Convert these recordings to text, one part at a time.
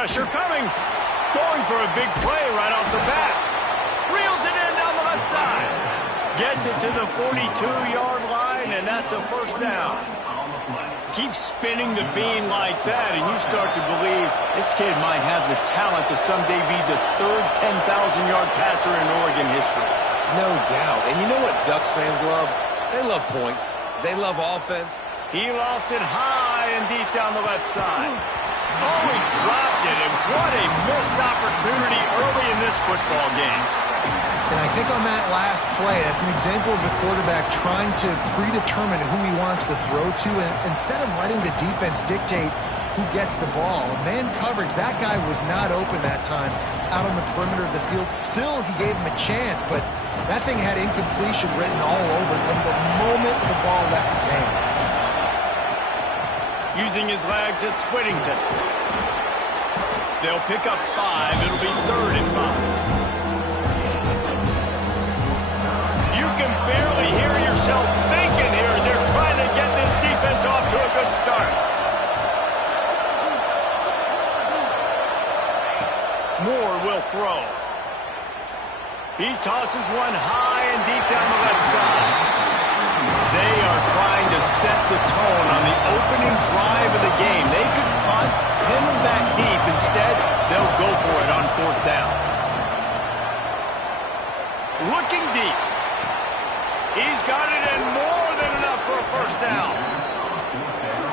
Pressure coming. Going for a big play right off the bat. Reels it in down the left side. Gets it to the 42-yard line, and that's a first down. Keep spinning the bean like that, and you start to believe this kid might have the talent to someday be the third 10,000-yard passer in Oregon history. No doubt. And you know what Ducks fans love? They love points. They love offense. He lost it high and deep down the left side. Oh, he dropped it, and what a missed opportunity early in this football game. And I think on that last play, that's an example of the quarterback trying to predetermine who he wants to throw to, and instead of letting the defense dictate who gets the ball. Man coverage, that guy was not open that time out on the perimeter of the field. Still, he gave him a chance, but that thing had incompletion written all over it from the moment the ball left his hand. Using his legs, it's Whittington. They'll pick up 5. It'll be 3rd and 5. You can barely hear yourself thinking here as they're trying to get this defense off to a good start. Moore will throw. He tosses one high and deep down the left side. They are trying to set the tone on the opening drive of the game. They could punt, pin them back deep. Instead, they'll go for it on 4th down. Looking deep. He's got it and more than enough for a first down.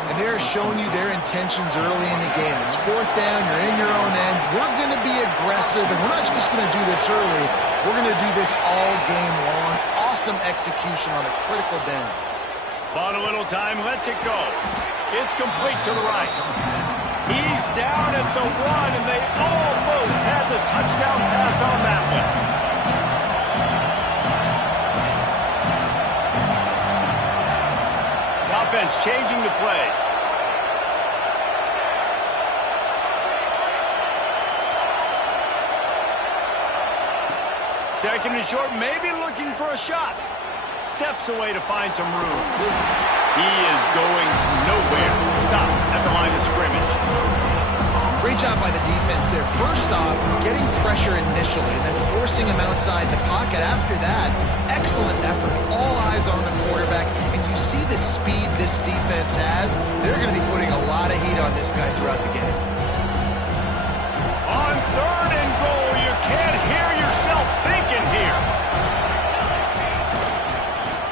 And they're showing you their intentions early in the game. It's 4th down, you're in your own end. We're going to be aggressive, and we're not just going to do this early. We're going to do this all game long. Awesome execution on a critical down. Bought a little time, lets it go. It's complete to the right. He's down at the 1, and they almost had the touchdown pass on that one. Offense changing the play. Second and short, maybe looking for a shot. Steps away to find some room. He is going nowhere. Stop at the line of scrimmage. Great job by the defense there. First off, getting pressure initially and then forcing him outside the pocket. After that, excellent effort. All eyes on the quarterback. And you see the speed this defense has. They're going to be putting a lot of heat on this guy throughout the game. On 3rd and goal, you can't hear yourself thinking here.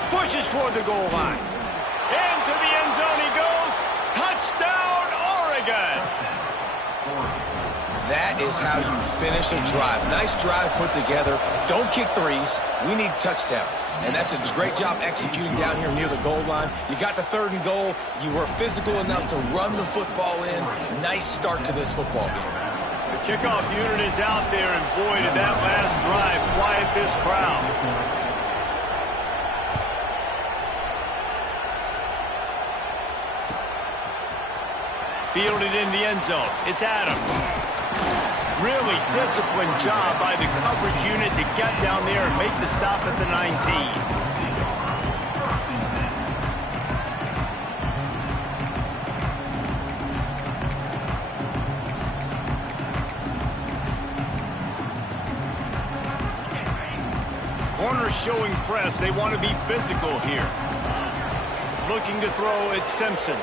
Pushes toward the goal line. Into the end zone he goes. Touchdown, Oregon. That is how you finish a drive. Nice drive put together. Don't kick threes. We need touchdowns. And that's a great job executing down here near the goal line. You got the 3rd and goal. You were physical enough to run the football in. Nice start to this football game. The kickoff unit is out there, and boy, did that last drive quiet this crowd. Fielded in the end zone. It's Adams. Really disciplined job by the coverage unit to get down there and make the stop at the 19. Corners showing press. They want to be physical here. Looking to throw, it's Simpson.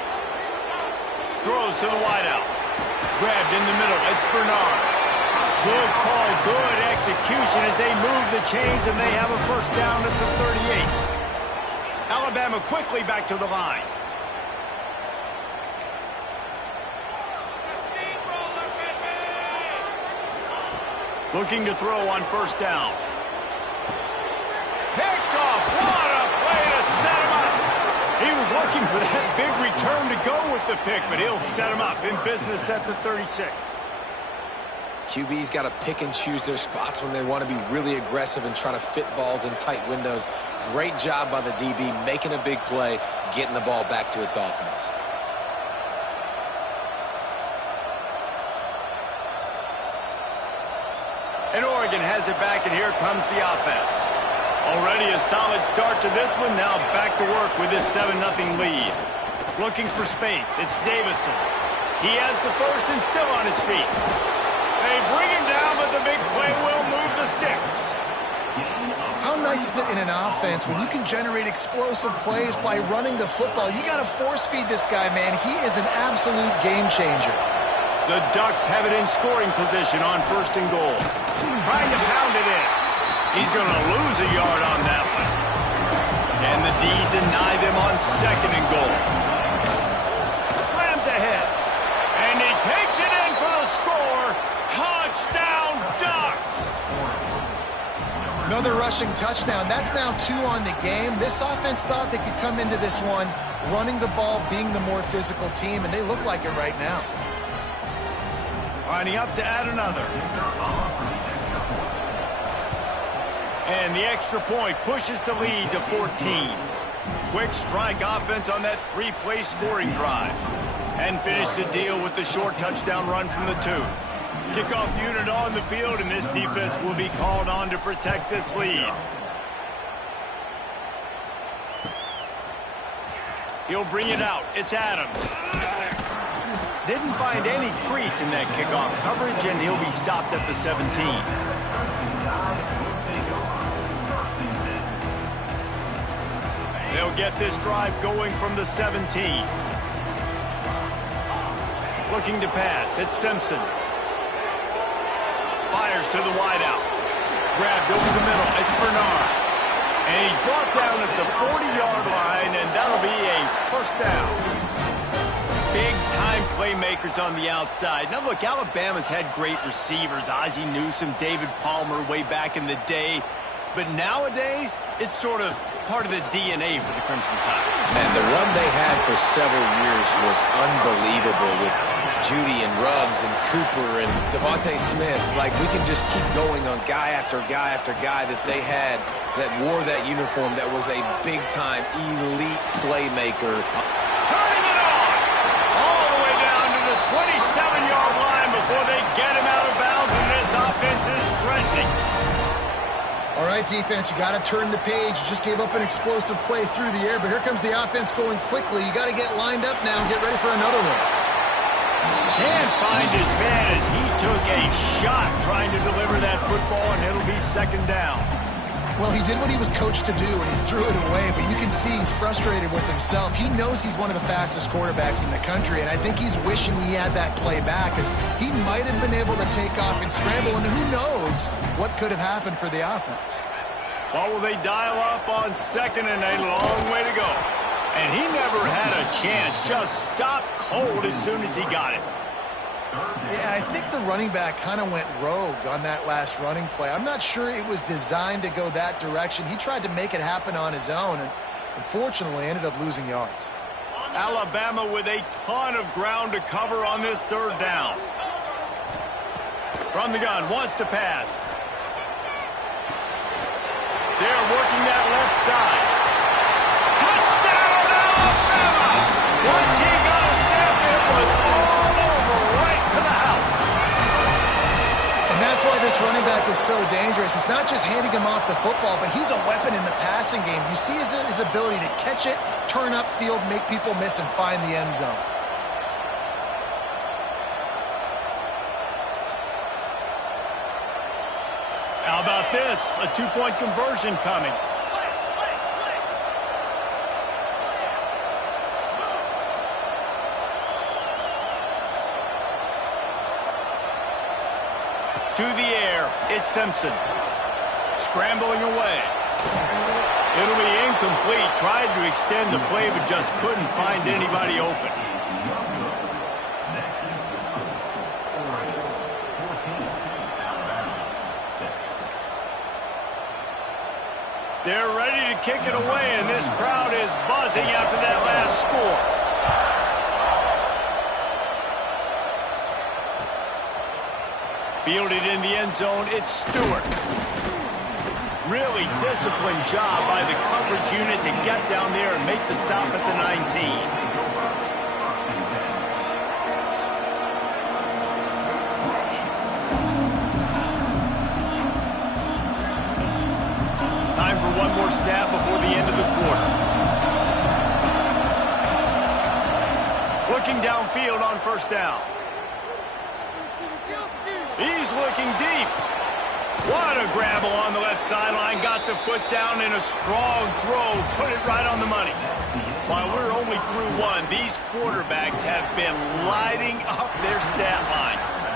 Throws to the wideout. Grabbed in the middle. It's Bernard. Good call, good execution as they move the chains, and they have a first down at the 38. Alabama quickly back to the line. Looking to throw on first down. Picked off. What a play to set him up. He was looking for that big return to go with the pick, but he'll set him up in business at the 36. QB's got to pick and choose their spots when they want to be really aggressive and try to fit balls in tight windows. Great job by the DB making a big play, getting the ball back to its offense. And Oregon has it back, and here comes the offense. Already a solid start to this one. Now back to work with this 7-0 lead. Looking for space. It's Davison. He has the first and still on his feet. They bring him down, but the big play will move the sticks. How nice is it in an offense when you can generate explosive plays by running the football? You got to force feed this guy, man. He is an absolute game changer. The Ducks have it in scoring position on first and goal. Trying to pound it in. He's going to lose a yard on that one. And the D deny them on second and goal. Slams ahead. And he takes it in for the score. Touchdown, Ducks! Another rushing touchdown. That's now 2 on the game. This offense thought they could come into this one running the ball, being the more physical team, and they look like it right now. Lining up to add another. And the extra point pushes the lead to 14. Quick strike offense on that 3-play scoring drive. And finish the deal with the short touchdown run from the 2. Kickoff unit on the field, and this defense will be called on to protect this lead. He'll bring it out. It's Adams. Didn't find any crease in that kickoff coverage, and he'll be stopped at the 17. They'll get this drive going from the 17. Looking to pass. It's Simpson. Fires to the wideout. Grabbed over the middle. It's Bernard. And he's brought down at the 40-yard line, and that'll be a first down. Big-time playmakers on the outside. Now, look, Alabama's had great receivers. Ozzie Newsome, David Palmer way back in the day. But nowadays, it's sort of part of the DNA for the Crimson Tide. And the run they had for several years was unbelievable with Judy and Ruggs and Cooper and Devontae Smith. Like, we can just keep going on guy after guy after guy that they had that wore that uniform that was a big-time elite playmaker. Turning it on! All the way down to the 27-yard line before they get him out of bounds, and this offense is threatening. All right, defense, you got to turn the page. You just gave up an explosive play through the air, but here comes the offense going quickly. You got to get lined up now and get ready for another one. Can't find his man as he took a shot trying to deliver that football, and it'll be second down. Well, he did what he was coached to do, and he threw it away, but you can see he's frustrated with himself. He knows he's one of the fastest quarterbacks in the country, and I think he's wishing he had that play back, because he might have been able to take off and scramble, and who knows what could have happened for the offense. What will they dial up on second, and a long way to go. And he never had a chance, just stopped cold as soon as he got it. Yeah, I think the running back kind of went rogue on that last running play. I'm not sure it was designed to go that direction. He tried to make it happen on his own, and unfortunately ended up losing yards. Alabama with a ton of ground to cover on this third down. From the gun, wants to pass. They're working that left side. Touchdown, Alabama! Once he got a step, it was all over, right to the house. And that's why this running back is so dangerous. It's not just handing him off the football, but he's a weapon in the passing game. You see his ability to catch it, turn upfield, make people miss, and find the end zone. How about this? A two-point conversion coming. To the air, it's Simpson. Scrambling away. It'll be incomplete. Tried to extend the play, but just couldn't find anybody open. They're ready to kick it away, and this crowd is buzzing after that last score. Fielded in the end zone, it's Stewart. Really disciplined job by the coverage unit to get down there and make the stop at the 19. Time for one more snap before the end of the quarter. Looking Pitching downfield on first down. He's looking deep. What a grab along the left sideline. Got the foot down in a strong throw. Put it right on the money. While we're only through one, these quarterbacks have been lighting up their stat lines.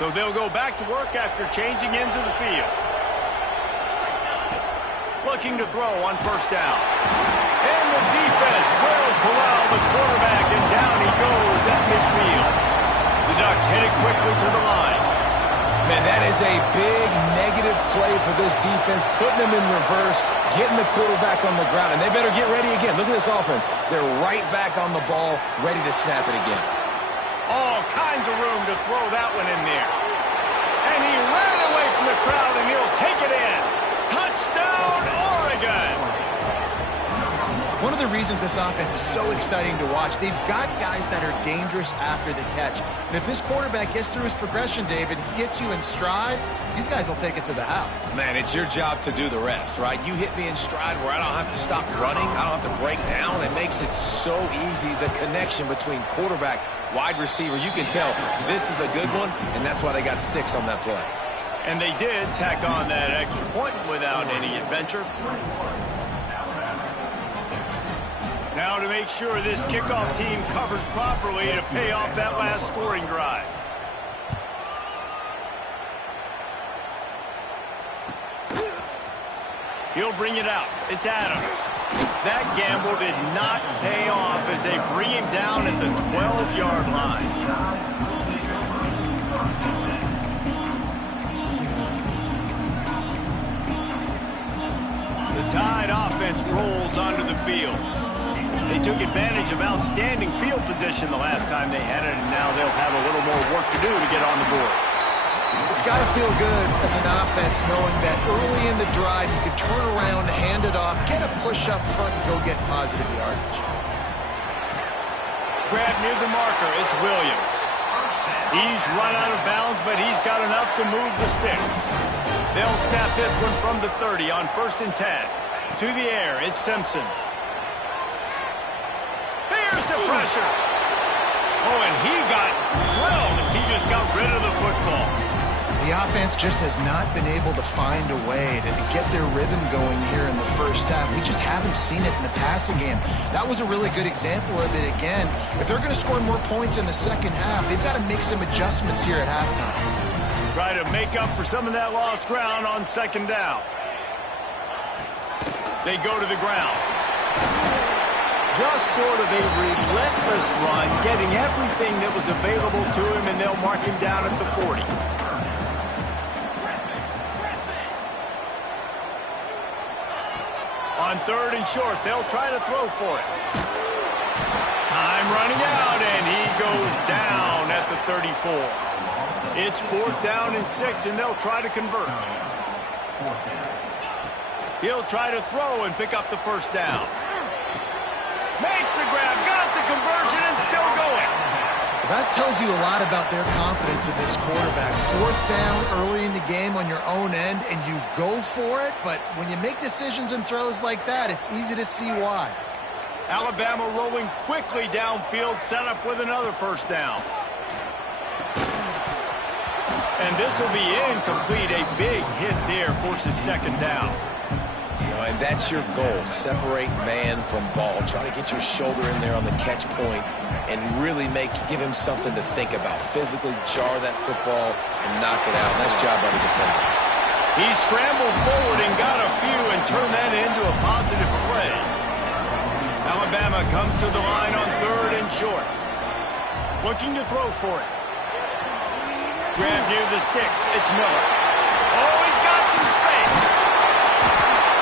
So they'll go back to work after changing into the field. Looking to throw on first down. And the defense will corral the quarterback, and down he goes at midfield. The Ducks headed quickly to the line. Man, that is a big negative play for this defense, putting them in reverse, getting the quarterback on the ground, and they better get ready again. Look at this offense. They're right back on the ball, ready to snap it again. All kinds of room to throw that one in there. And he ran away from the crowd, and he'll take it in. Touchdown, Oregon! One of the reasons this offense is so exciting to watch, they've got guys that are dangerous after the catch. And if this quarterback gets through his progression, David, hits you in stride, these guys will take it to the house. Man, it's your job to do the rest, right? You hit me in stride where I don't have to stop running. I don't have to break down. It makes it so easy, the connection between quarterback, wide receiver. You can tell this is a good one, and that's why they got 6 on that play. And they did tack on that extra point without any adventure. Now to make sure this kickoff team covers properly to pay off that last scoring drive. He'll bring it out. It's Adams. That gamble did not pay off as they bring him down at the 12-yard line. The Tide offense rolls onto the field. They took advantage of outstanding field position the last time they had it, and now they'll have a little more work to do to get on the board. It's got to feel good as an offense knowing that early in the drive you can turn around, hand it off, get a push up front, and go get positive yardage. Grab near the marker. It's Williams. He's run out of bounds, but he's got enough to move the sticks. They'll snap this one from the 30 on 1st and 10. To the air, it's Simpson. There's the pressure. Oh, and he got drilled as he just got rid of the football. The offense just has not been able to find a way to get their rhythm going here in the first half. We just haven't seen it in the passing game. That was a really good example of it again. If they're going to score more points in the second half, they've got to make some adjustments here at halftime. Try to make up for some of that lost ground on 2nd down. They go to the ground. Just sort of a relentless run, getting everything that was available to him, and they'll mark him down at the 40. On 3rd and short, they'll try to throw for it. Time running out, and he goes down at the 34. It's 4th down and 6, and they'll try to convert. He'll try to throw and pick up the first down. Makes the grab, got the conversion, and still going. That tells you a lot about their confidence in this quarterback. 4th down early in the game on your own end, and you go for it, but when you make decisions and throws like that, it's easy to see why. Alabama rolling quickly downfield, set up with another first down. And this will be incomplete. A big hit there forces 2nd down. And that's your goal. Separate man from ball. Try to get your shoulder in there on the catch point and really give him something to think about. Physically jar that football and knock it out. Nice job by the defender. He scrambled forward and got a few and turned that into a positive play. Alabama comes to the line on 3rd and short. Looking to throw for it. Grab near the sticks. It's Miller. Oh, he's got some space.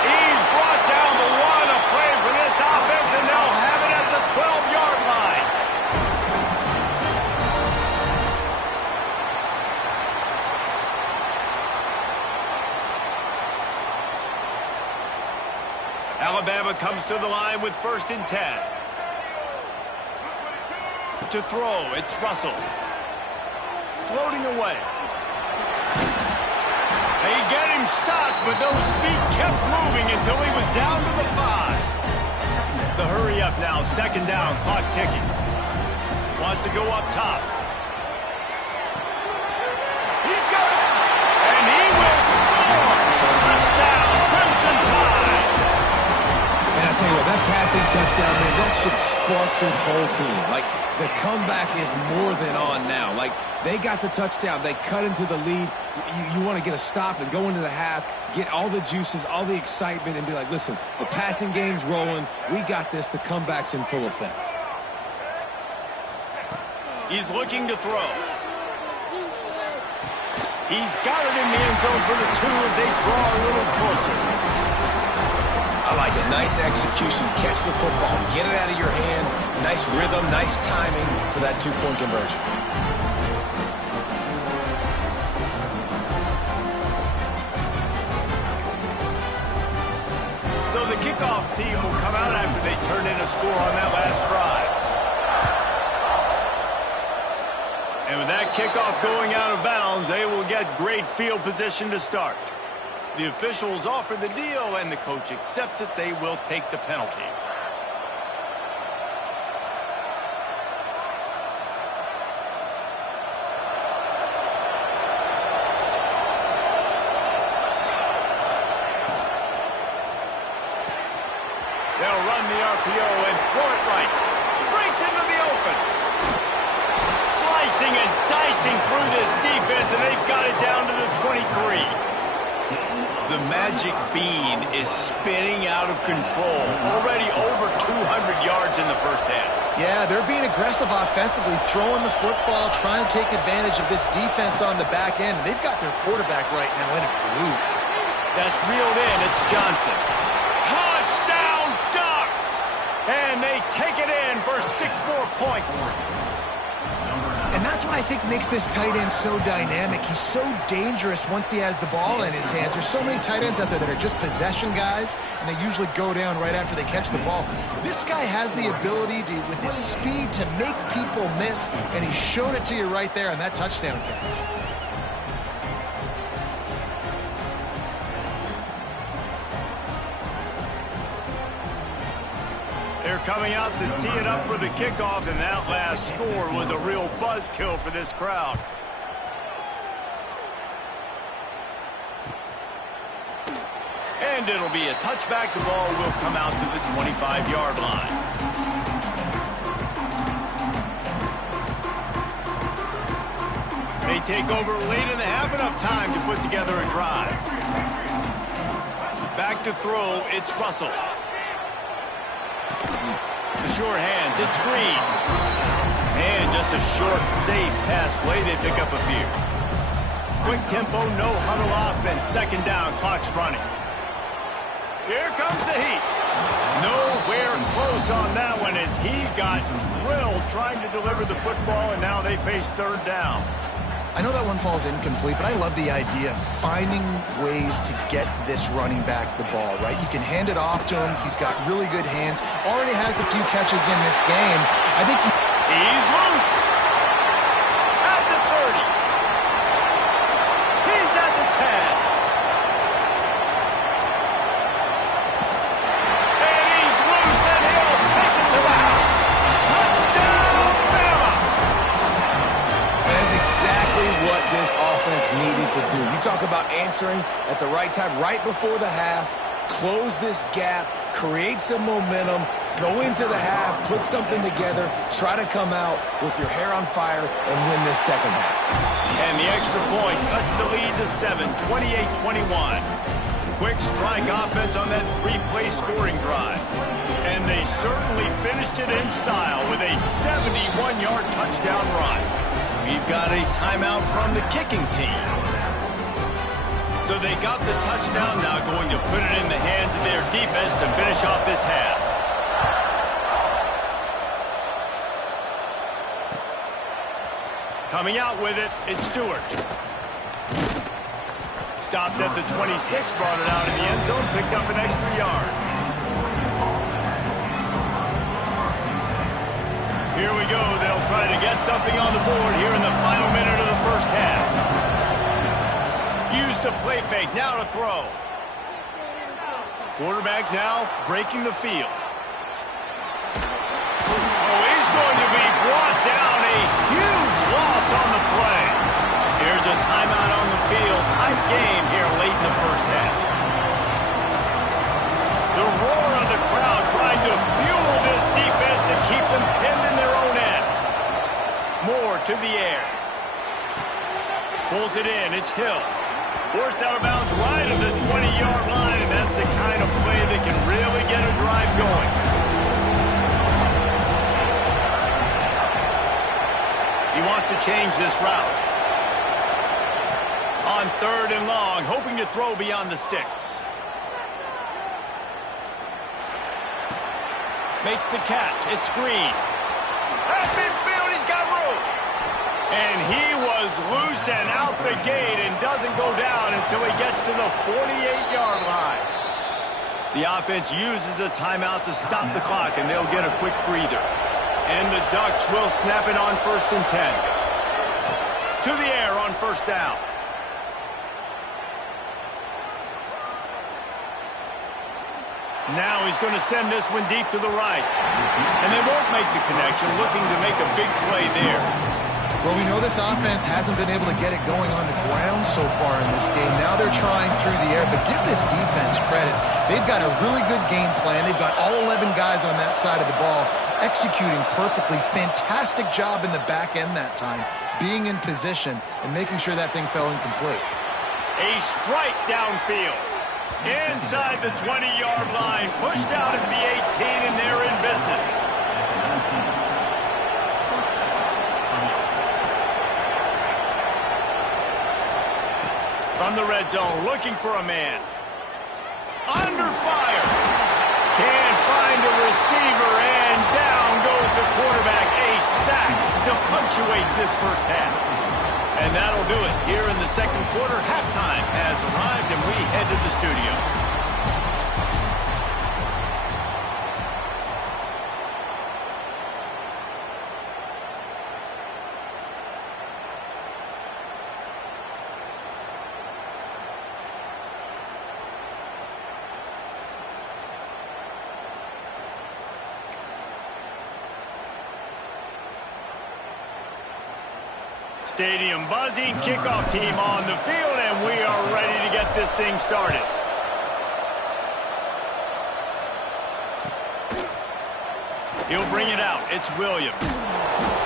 He's brought down the one. A play for this offense, and they'll have it at the 12-yard line. Alabama comes to the line with 1st and 10. To throw, it's Russell. Floating away. They get him stopped, but those feet kept moving until he was down to the 5. The hurry up now, 2nd down, clock ticking. Wants to go up top. He's got it! And he will score! Touchdown, Crimson Tide! And I tell you what, that passing touchdown, man, that should spark this whole team. Like, the comeback is more than on now. Like, they got the touchdown. They cut into the lead. You want to get a stop and go into the half, get all the juices, all the excitement, and be like, listen, the passing game's rolling. We got this. The comeback's in full effect. He's looking to throw. He's got it in the end zone for the 2 as they draw a little closer. I like it. Nice execution. Catch the football. Get it out of your hand. Nice rhythm, nice timing for that 2-point conversion. So the kickoff team will come out after they turn in a score on that last drive. And with that kickoff going out of bounds, they will get great field position to start. The officials offer the deal, and the coach accepts it. They will take the penalty. They'll run the RPO and throw it right. Breaks into the open. Slicing and dicing through this defense, and they've got it down to the 23. The magic bean is spinning out of control. Already over 200 yards in the first half. Yeah, they're being aggressive offensively, throwing the football, trying to take advantage of this defense on the back end. They've got their quarterback right now in a groove. That's reeled in. It's Johnson. Touchdown, Ducks! And they take it in for 6 more points. And that's what I think makes this tight end so dynamic. He's so dangerous once he has the ball in his hands. There's so many tight ends out there that are just possession guys, and they usually go down right after they catch the ball. This guy has the ability to, with his speed, to make people miss, and he showed it to you right there on that touchdown catch. They're coming out to tee it up for the kickoff, and that last score was a real buzzkill for this crowd. And it'll be a touchback. The ball will come out to the 25-yard line. They take over late in the half, enough time to put together a drive. Back to throw, it's Russell. The short hands, it's Green. And just a short, safe pass play, they pick up a few. Quick tempo, no huddle offense, 2nd down, clock's running. Here comes the heat. Nowhere close on that one as he got drilled trying to deliver the football, and now they face third down. I know that one falls incomplete, but I love the idea of finding ways to get this running back the ball, right? You can hand it off to him. He's got really good hands. Already has a few catches in this game. I think he's loose at the 30. He's at the 10. And he's loose, and he'll take it to the house. Touchdown, Bama! That's exactly what this offense needed to do. You talk about answering at the right time, right before the half, close this gap, create some momentum, go into the half, put something together, try to come out with your hair on fire and win this second half. And the extra point cuts the lead to 7, 28-21. Quick strike offense on that three-play scoring drive. And they certainly finished it in style with a 71-yard touchdown run. We've got a timeout from the kicking team. So they got the touchdown, now going to put it in the hands of their defense to finish off this half. Coming out with it, it's Stewart. Stopped at the 26, brought it out in the end zone, picked up an extra yard. Here we go. They'll try to get something on the board here in the final minute of the first half. Use the play fake, now to throw. Quarterback now breaking the field. Oh, he's going to be brought down. A huge loss on the play. Here's a timeout on the field. Tight game here late in the first half. The roar of the crowd trying to fuel this defense to keep them pinned in their own end. Moore to the air. Pulls it in. It's Hill. Forced out of bounds right at the 20-yard line, and that's the kind of play that can really get a drive going. He wants to change this route. On third and long, hoping to throw beyond the sticks. Makes the catch. It's Green. That's midfield. He's got room. And he was loose and out the gate and doesn't go down until he gets to the 48-yard line. The offense uses a timeout to stop the clock, and they'll get a quick breather. And the Ducks will snap it on 1st and 10. To the air on first down. Now he's going to send this one deep to the right. And they won't make the connection, looking to make a big play there. Well, we know this offense hasn't been able to get it going on the ground so far in this game. Now they're trying through the air, but give this defense credit. They've got a really good game plan. They've got all 11 guys on that side of the ball executing perfectly. Fantastic job in the back end that time, being in position and making sure that thing fell incomplete. A strike downfield. Inside the 20-yard line, pushed out at the 18, and they're in business. From the red zone, looking for a man. Under fire. Can't find a receiver, and down goes the quarterback. A sack to punctuate this first half. And that'll do it here in the second quarter. Halftime has arrived, and we head to the studio. Stadium buzzing, kickoff team on the field, and we are ready to get this thing started. He'll bring it out. It's Williams.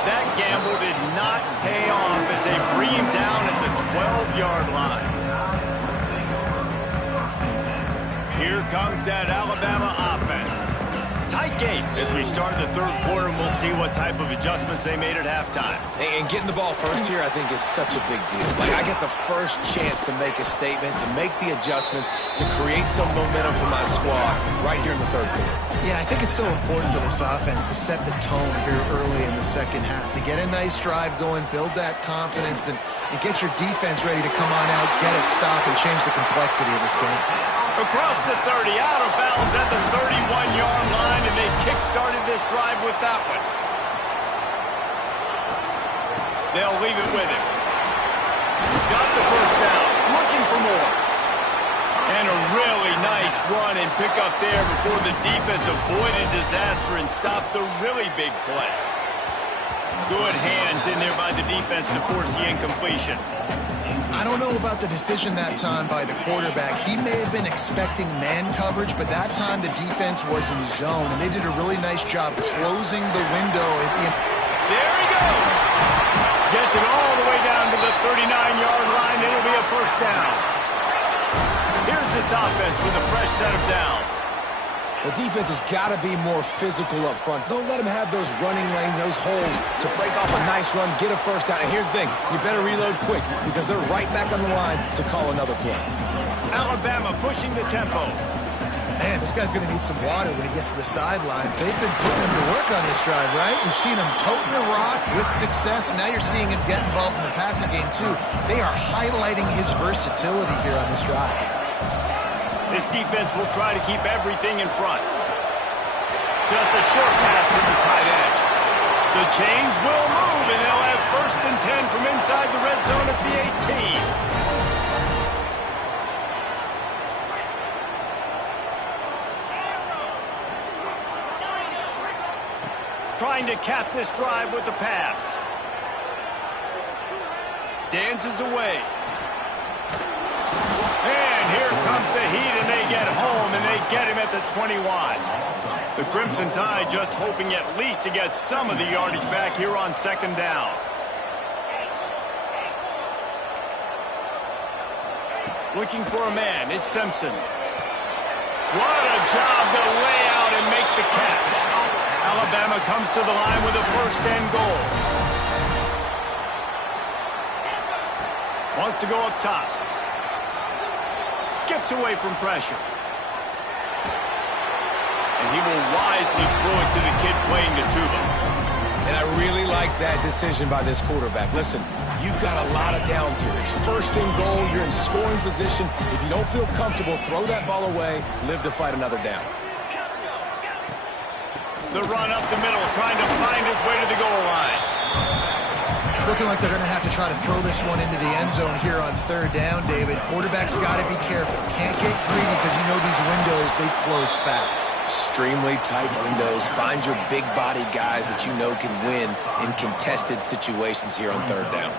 That gamble did not pay off as they bring him down at the 12-yard line. Here comes that Alabama offense. Tight escape as we start the third quarter, and we'll see what type of adjustments they made at halftime. And getting the ball first here, I think, is such a big deal. Like, I get the first chance to make a statement, to make the adjustments, to create some momentum for my squad right here in the third quarter. Yeah, I think it's so important for this offense to set the tone here early in the second half, to get a nice drive going, build that confidence, and get your defense ready to come on out, get a stop, and change the complexity of this game. Across the 30, out of bounds at the 31-yard line, and they kick-started this drive with that one. They'll leave it with him. Got the first down, looking for more. And a really nice run and pick up there before the defense avoided disaster and stopped the really big play. Good hands in there by the defense to force the incompletion. I don't know about the decision that time by the quarterback. He may have been expecting man coverage, but that time the defense was in zone, and they did a really nice job closing the window. There he goes. Gets it all the way down to the 39-yard line. It'll be a first down. Here's this offense with a fresh set of downs. The defense has got to be more physical up front. Don't let them have those running lanes, those holes to break off a nice run, get a first down. And here's the thing, you better reload quick because they're right back on the line to call another play. Alabama pushing the tempo. Man, this guy's going to need some water when he gets to the sidelines. They've been putting him to work on this drive, right? We've seen him toting a rock with success. Now you're seeing him get involved in the passing game, too. They are highlighting his versatility here on this drive. This defense will try to keep everything in front. Just a short pass to the tight end. The chains will move, and they'll have 1st and 10 from inside the red zone at the 18. Trying to cap this drive with a pass. Dances away. And here comes the heat, and they get home, and they get him at the 21. The Crimson Tide just hoping at least to get some of the yardage back here on 2nd down. Looking for a man. It's Simpson. What a job to lay out and make the catch. Alabama comes to the line with a 1st and goal. Wants to go up top. Skips away from pressure. And he will wisely throw it to the kid playing the tuba. And I really like that decision by this quarterback. Listen, you've got a lot of downs here. It's 1st and goal. You're in scoring position. If you don't feel comfortable, throw that ball away. Live to fight another down. The run up the middle, trying to find his way to the goal line. It's looking like they're going to have to try to throw this one into the end zone here on 3rd down, David. Quarterback's got to be careful. Can't get greedy because you know these windows, they close fast. Extremely tight windows. Find your big body guys that you know can win in contested situations here on 3rd down.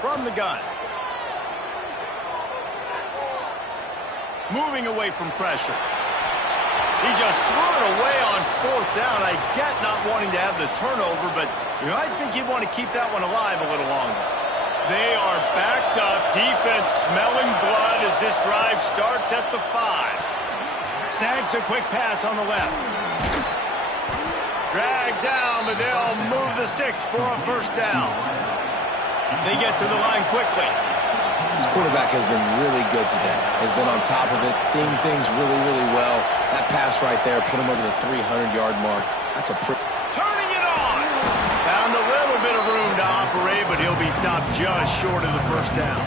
From the gun. Moving away from pressure. He just threw it away on 4th down. I get not wanting to have the turnover, but I think he'd want to keep that one alive a little longer. They are backed up. Defense smelling blood as this drive starts at the 5. Snags a quick pass on the left. Dragged down, but they'll move the sticks for a 1st down. They get to the line quickly. This quarterback has been really good today. Has been on top of it, seeing things really, really well. That pass right there put him over the 300-yard mark. That's a pretty... Turning it on! Found a little bit of room to operate, but he'll be stopped just short of the 1st down.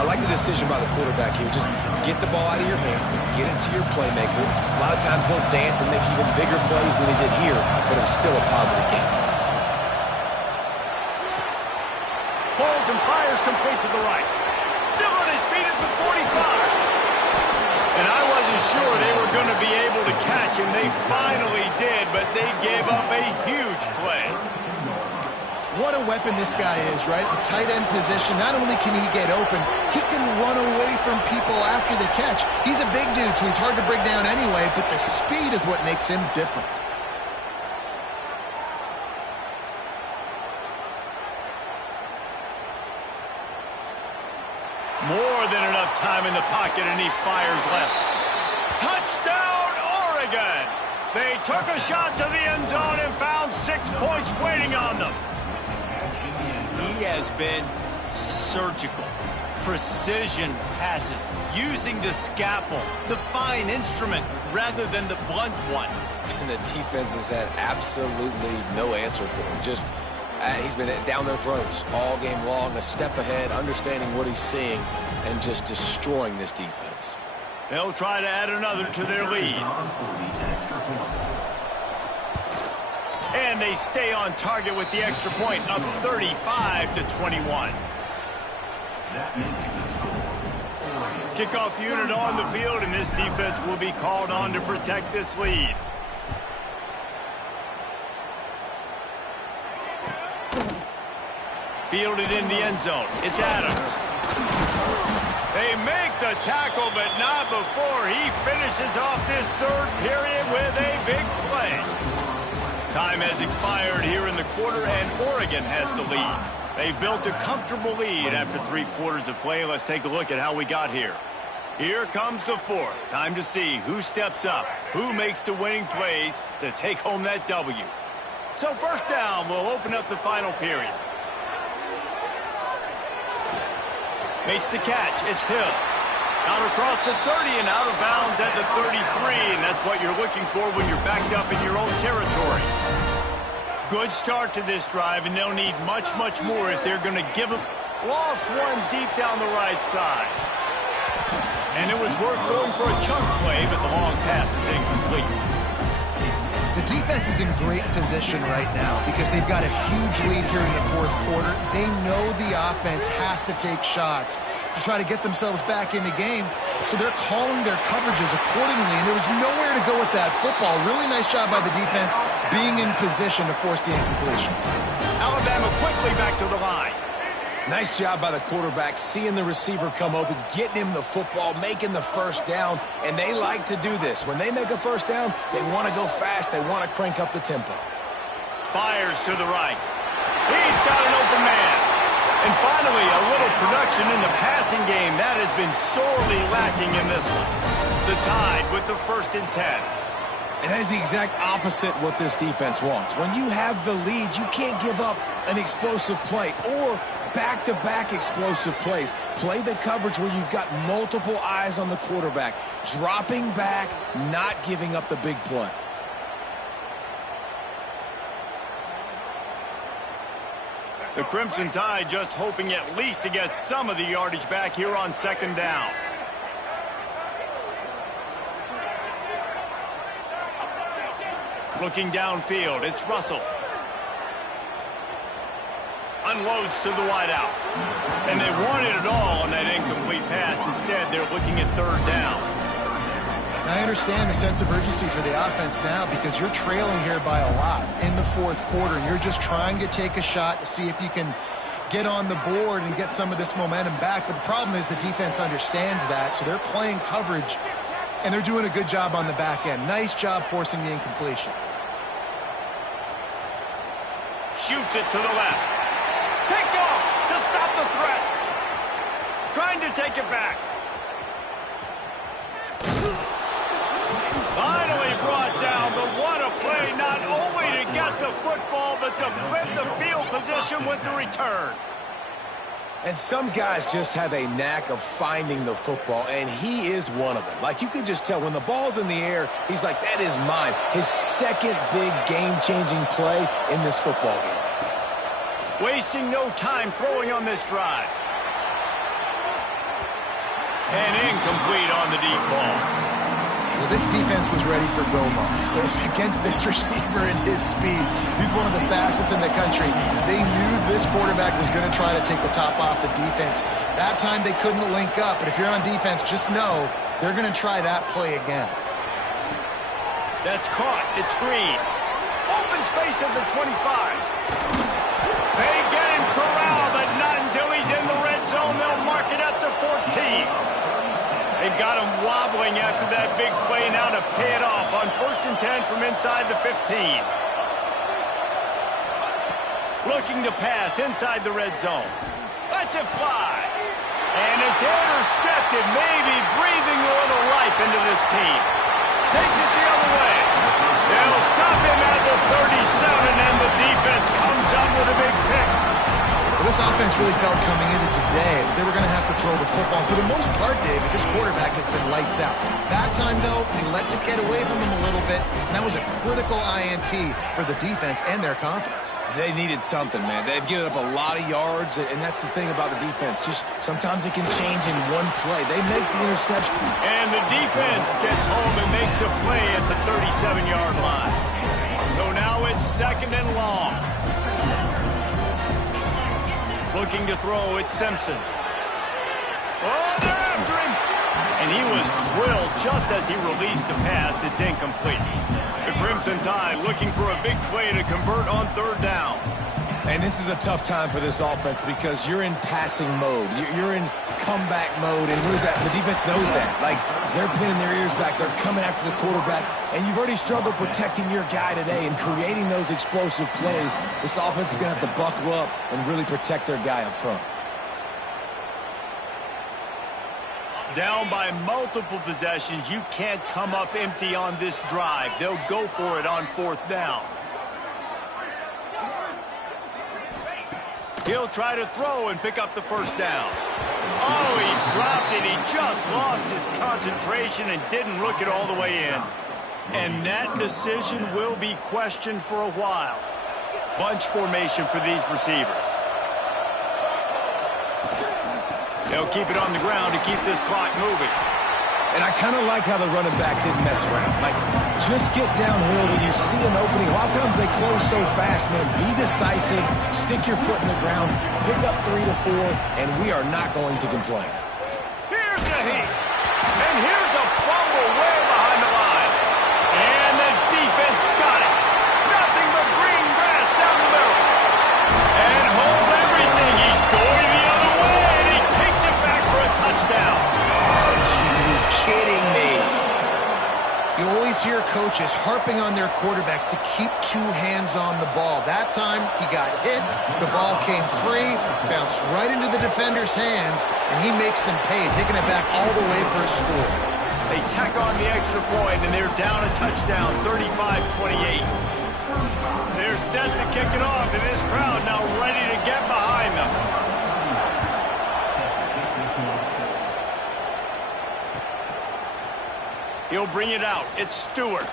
I like the decision by the quarterback here. Just get the ball out of your hands. Get it to your playmaker. A lot of times he'll dance and make even bigger plays than he did here, but it was still a positive game. Holds and fires complete to the right. Still on his feet at the 45. And I wasn't sure they were going to be able to catch him. They finally did, but they gave up a huge play. What a weapon this guy is, right? The tight end position, not only can he get open, he can run away from people after the catch. He's a big dude, so he's hard to bring down anyway, but the speed is what makes him different. More than enough time in the pocket, and he fires left. Touchdown, Oregon! They took a shot to the end zone and found 6 points waiting on them. He has been surgical. Precision passes, using the scalpel, the fine instrument, rather than the blunt one. And the defense has had absolutely no answer for him. Just, he's been down their throats all game long, a step ahead, understanding what he's seeing, and just destroying this defense. They'll try to add another to their lead. And they stay on target with the extra point, up 35-21. Kickoff unit on the field, and this defense will be called on to protect this lead. Fielded in the end zone. It's Adams. They make the tackle, but not before he finishes off this third period with a big play. Time has expired here in the quarter, and Oregon has the lead. They've built a comfortable lead after 3 quarters of play. Let's take a look at how we got here. Here comes the fourth. Time to see who steps up, who makes the winning plays to take home that W. So first down, we'll open up the final period. Makes the catch. It's Hill. Out across the 30 and out of bounds at the 33, and that's what you're looking for when you're backed up in your own territory. Good start to this drive, and they'll need much, much more if they're going to give them. Lost one deep down the right side. And it was worth going for a chunk play, but the long pass is incomplete. The defense is in great position right now because they've got a huge lead here in the fourth quarter. They know the offense has to take shots to try to get themselves back in the game, so they're calling their coverages accordingly, and there was nowhere to go with that football. Really nice job by the defense being in position to force the incompletion. Alabama quickly back to the line. Nice job by the quarterback, seeing the receiver come open, getting him the football, making the first down, and they like to do this. When they make a first down, they want to go fast. They want to crank up the tempo. Fires to the right. He's got an open man. And finally, a little production in the passing game. That has been sorely lacking in this one. The Tide with the 1st and 10. And that is the exact opposite what this defense wants. When you have the lead, you can't give up an explosive play or back-to-back explosive plays. Play the coverage where you've got multiple eyes on the quarterback, dropping back, not giving up the big play. The Crimson Tide just hoping at least to get some of the yardage back here on 2nd down. Looking downfield, it's Russell. Unloads to the wideout. And they wanted it all on that incomplete pass. Instead, they're looking at 3rd down. I understand the sense of urgency for the offense now because you're trailing here by a lot in the fourth quarter. You're just trying to take a shot to see if you can get on the board and get some of this momentum back. But the problem is the defense understands that, so they're playing coverage, and they're doing a good job on the back end. Nice job forcing the incompletion. Shoots it to the left. Picked off to stop the threat. Trying to take it back. Finally brought down, but what a play, not only to get the football, but to flip the field position with the return. And some guys just have a knack of finding the football, and he is one of them. Like, you can just tell when the ball's in the air, he's like, that is mine. His second big game-changing play in this football game. Wasting no time throwing on this drive. And incomplete on the deep ball. Well, this defense was ready for go-balls. Against this receiver and his speed, he's one of the fastest in the country. They knew this quarterback was going to try to take the top off the defense. That time they couldn't link up, but if you're on defense, just know they're going to try that play again. That's caught. It's Green. Open space at the 25. They get him corralled, but not until he's in the red zone. They'll mark it at the 14. They've got him wobbling after that big play now to pay it off on 1st and 10 from inside the 15. Looking to pass inside the red zone. Lets it fly. And it's intercepted, maybe breathing a little life into this team. Takes it the other way. They'll stop him at the 37, and the defense comes up with a big pick. Well, this offense really felt coming into today that they were going to have to throw the football. For the most part, David, this quarterback has been lights out. That time, though, he lets it get away from him a little bit, and that was a critical INT for the defense and their confidence. They needed something, man. They've given up a lot of yards, and that's the thing about the defense. Just sometimes it can change in one play. They make the interception. And the defense gets home and makes a play at the 37-yard line. So now it's 2nd and long. Looking to throw, it's Simpson. Oh, they're after him! And he was drilled just as he released the pass. It's incomplete. The Crimson Tide looking for a big play to convert on 3rd down. And this is a tough time for this offense because you're in passing mode. You're in comeback mode, and the defense knows that. Like, they're pinning their ears back. They're coming after the quarterback, and you've already struggled protecting your guy today and creating those explosive plays. This offense is going to have to buckle up and really protect their guy up front. Down by multiple possessions, you can't come up empty on this drive. They'll go for it on 4th down. He'll try to throw and pick up the 1st down. Oh, he dropped it. He just lost his concentration and didn't look it all the way in. And that decision will be questioned for a while. Bunch formation for these receivers. They'll keep it on the ground to keep this clock moving. And I kind of like how the running back didn't mess around. Like, just get downhill when you see an opening. A lot of times they close so fast, man. Be decisive, stick your foot in the ground, pick up 3 to 4, and we are not going to complain. Here's a heat. And here's a fumble way behind the line. And the defense got it. Nothing but green grass down the middle. And hold everything. He's going the other way, and he takes it back for a touchdown. Kidding me. You always hear coaches harping on their quarterbacks to keep 2 hands on the ball. That time, he got hit, the ball came free, bounced right into the defender's hands, and he makes them pay, taking it back all the way for a score. They tack on the extra point, and they're down a touchdown, 35-28. They're set to kick it off, and this crowd now ready to get behind them. He'll bring it out. It's Stewart.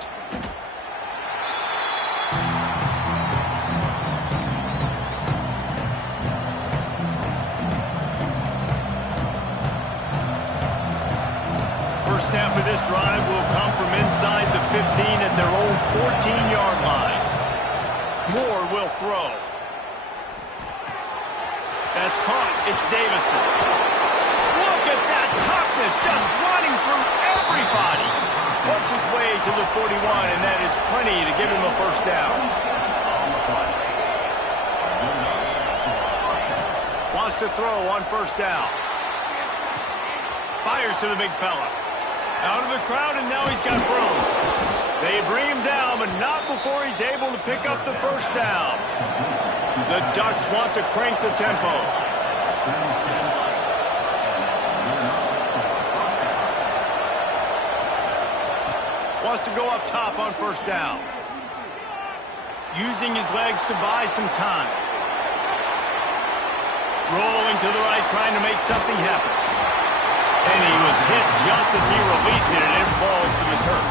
First snap of this drive will come from inside the 15 at their own 14-yard line. Moore will throw. That's caught. It's Davison. Look at that toughness, just running through everybody. Works his way to the 41, and that is plenty to give him a 1st down. Wants to throw on 1st down. Fires to the big fella. Out of the crowd, and now he's got room. They bring him down, but not before he's able to pick up the 1st down. The Ducks want to crank the tempo. Wants to go up top on 1st down. Using his legs to buy some time. Rolling to the right, trying to make something happen. And he was hit just as he released it, and it falls to the turf.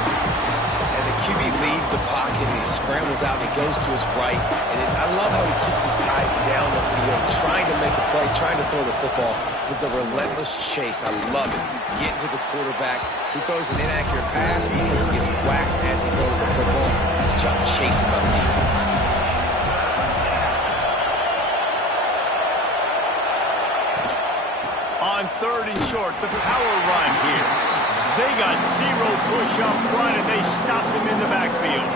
And the QB leaves the pocket, and he scrambles out, and he goes to his right. And I love how he keeps his eyes down the field, trying to make a play, trying to throw the football with the relentless chase. I love it. Get to the quarterback. He throws an inaccurate pass because he gets whacked as he throws the football. He's just chasing by the defense. On 3rd and short, the power run here. They got 0 push up front, and they stopped him in the backfield.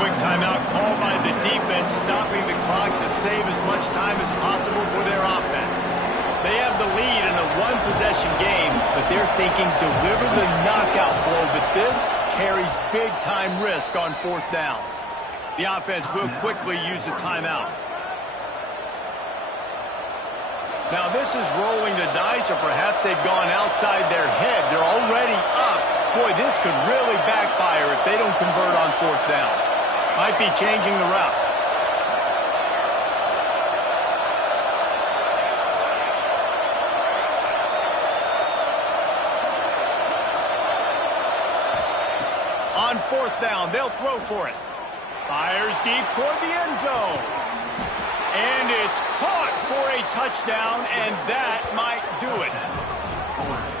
Quick timeout called by the defense, stopping the clock to save as much time as possible for their offense. They have the lead in a 1-possession game, but they're thinking deliver the knockout blow, but this carries big-time risk on 4th down. The offense will quickly use a timeout. Now this is rolling the dice, or perhaps they've gone outside their head. They're already up. Boy, this could really backfire if they don't convert on 4th down. Might be changing the route. On 4th down, they'll throw for it. Fires deep toward the end zone. And it's caught for a touchdown, and that might do it.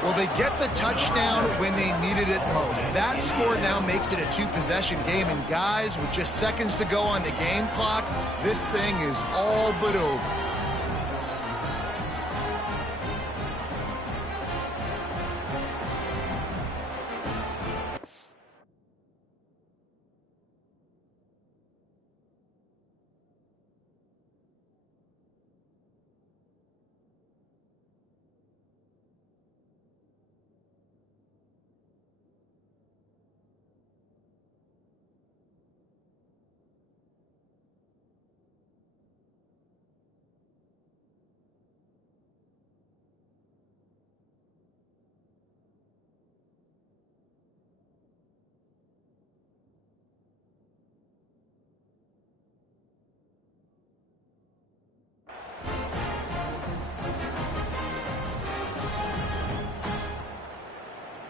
Well, they get the touchdown when they needed it most. That score now makes it a 2-possession game, and guys, with just seconds to go on the game clock, this thing is all but over.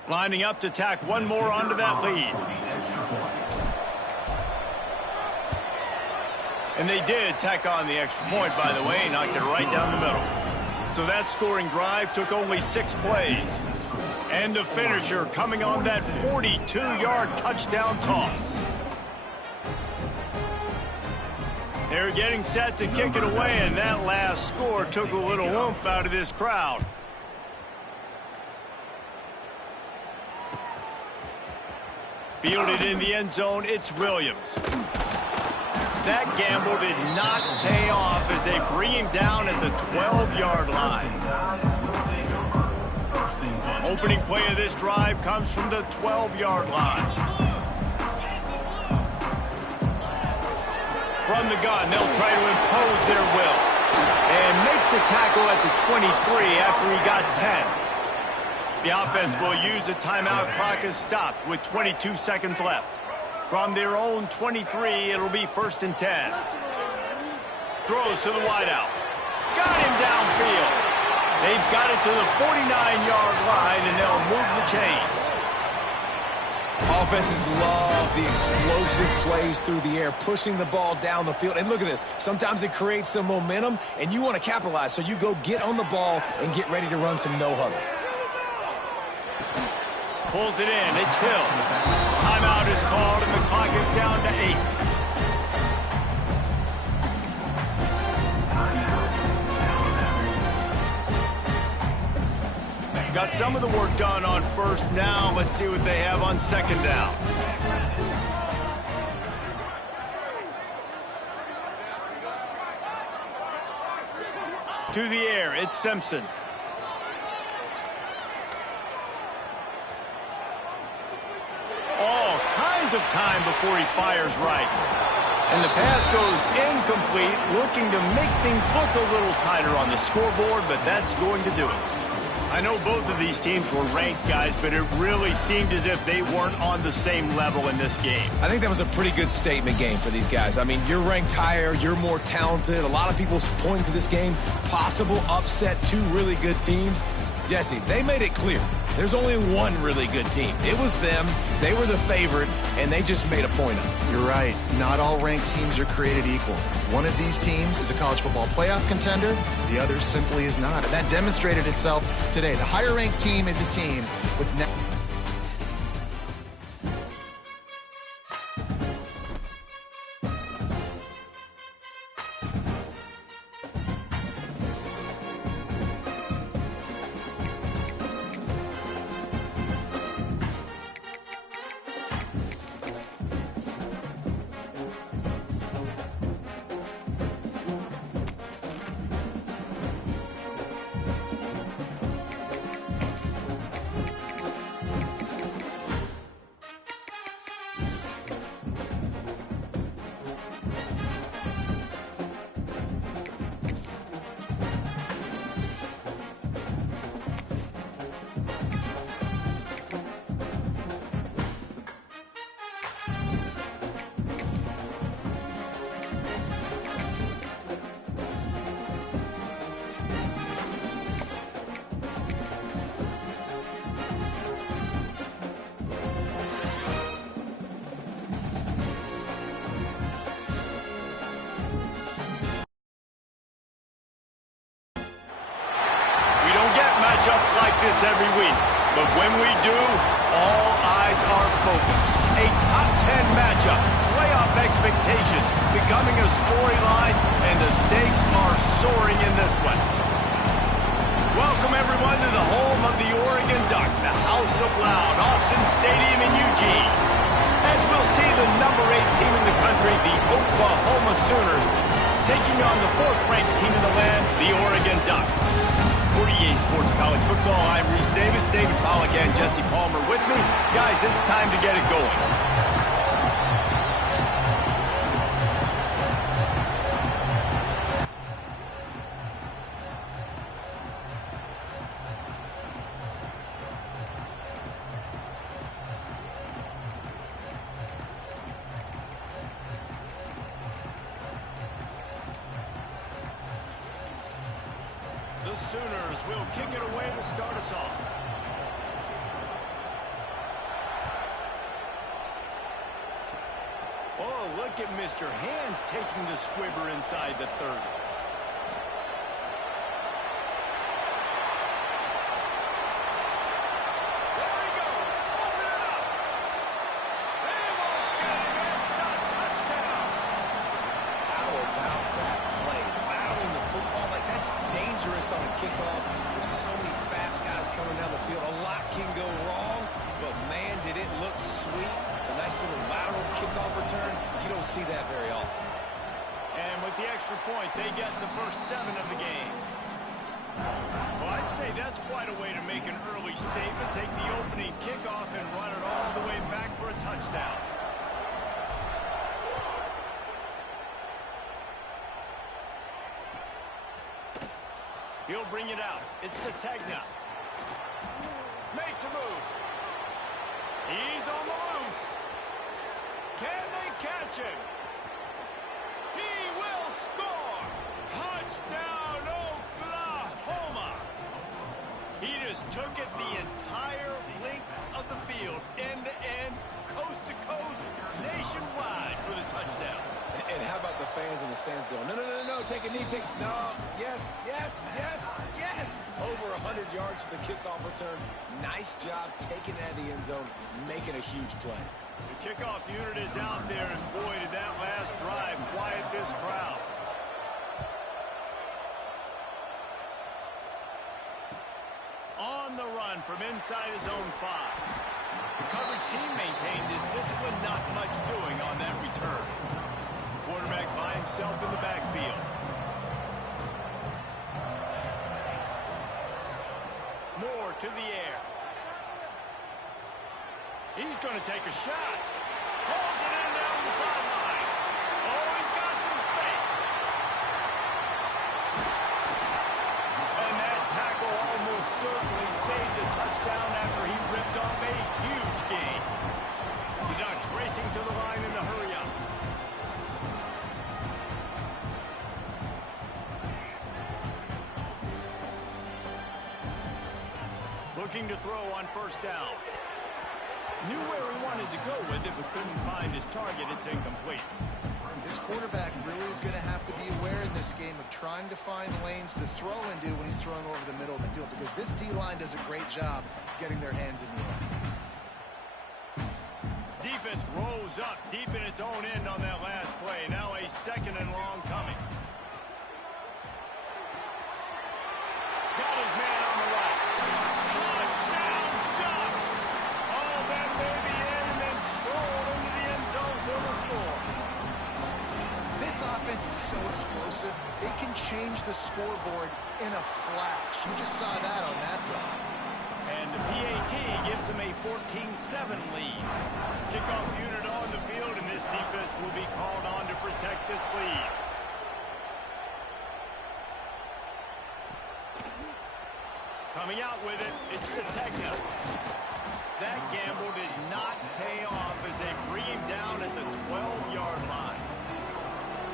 Lining up to tack one more onto that lead. And they did tack on the extra point, by the way, knocked it right down the middle. So that scoring drive took only 6 plays. And the finisher coming on that 42-yard touchdown toss. They're getting set to kick it away, and that last score took a little oomph out of this crowd. Fielded in the end zone, it's Williams. That gamble did not pay off as they bring him down at the 12-yard line. Opening play of this drive comes from the 12-yard line. From the gun, they'll try to impose their will. And makes the tackle at the 23 after he got 10. The offense will use a timeout. Clock is stopped with 22 seconds left. From their own 23, it'll be 1st and 10. Throws to the wideout. Got him downfield. They've got it to the 49-yard line, and they'll move the chains. Offenses love the explosive plays through the air, pushing the ball down the field. And look at this. Sometimes it creates some momentum, and you want to capitalize. So you go get on the ball and get ready to run some no-huddle. Pulls it in. It's Hill. Timeout is called, and the clock is down to 8. Got some of the work done on 1st. Now let's see what they have on 2nd down. To the air, it's Simpson. All kinds of time before he fires right. And the pass goes incomplete, looking to make things look a little tighter on the scoreboard, but that's going to do it. I know both of these teams were ranked, guys, but it really seemed as if they weren't on the same level in this game. I think that was a pretty good statement game for these guys. I mean, you're ranked higher, you're more talented. A lot of people point to this game, possible upset, 2 really good teams. Jesse, they made it clear. There's only one really good team. It was them. They were the favorite, and they just made a point of it. You're right. Not all ranked teams are created equal. One of these teams is a college football playoff contender. The other simply is not. And that demonstrated itself today. The higher-ranked team is a team with... every week, but when we do, all eyes are focused. A top 10 matchup, playoff expectations becoming a storyline, and the stakes are soaring in this one. Welcome, everyone, to the home of the Oregon Ducks, the House of Loud, Autzen Stadium in Eugene. As we'll see the number 8 team in the country, the Oklahoma Sooners, taking on the 4th-ranked team in the land, the Oregon Ducks. For EA Sports College Football, I'm Reese Davis, David Pollack, and Jesse Palmer with me. Guys, it's time to get it going. The Sooners will kick it away to start us off. Oh, look at Mr. Hands taking the squibber inside the 30. There he goes. Open it up. They won't get it. It's a touchdown. How about that play? Battling the football, like that's dangerous on a kickoff. There's so many fast guys coming down the field. A lot can go wrong, but man, did it look sweet. A nice little lateral kickoff return. You don't see that very often. And with the extra point, they get the first 7 of the game. Well, I'd say that's quite a way to make an early statement. Take the opening kickoff and run it all the way back for a touchdown. He'll bring it out. It's Sategna. Makes a move. He's on the loose. Can they catch him? He will score. Touchdown, Oklahoma. He just took it the entire length of the field, end to end, coast to coast, nationwide for the touchdown. And how about the fans in the stands going, no, no, no, no, take a knee, no, yes, yes, yes, yes. Over 100 yards to the kickoff return. Nice job taking that in the end zone, making a huge play. The kickoff unit is out there, and boy, did that last drive quiet this crowd. On the run from inside his own 5. The coverage team maintained his discipline, not much doing on that return. Quarterback by himself in the backfield. Moore to the air. He's going to take a shot. Pulls it in down the sideline. Oh, he's got some space. And that tackle almost certainly saved the touchdown after he ripped off a huge gain. The Ducks racing to the line in a hurry up. Looking to throw on first down. Knew where he wanted to go with it, but couldn't find his target. It's incomplete. This quarterback really is going to have to be aware in this game of trying to find lanes to throw into when he's throwing over the middle of the field, because this D-line does a great job getting their hands in the air. Defense rose up deep in its own end on that last play. Now a 2nd and long coming. Got his man on the right. Touchdown, Ducks! Oh, that baby in and then strolled into the end zone for the score. This offense is so explosive, they can change the scoreboard in a flash. You just saw that on that drive. And the PAT gives them a 14-7 lead. Kickoff unit on the field, and this defense will be called on to protect this lead. Coming out with it, it's Sategna. That gamble did not pay off as they bring him down at the 12-yard line.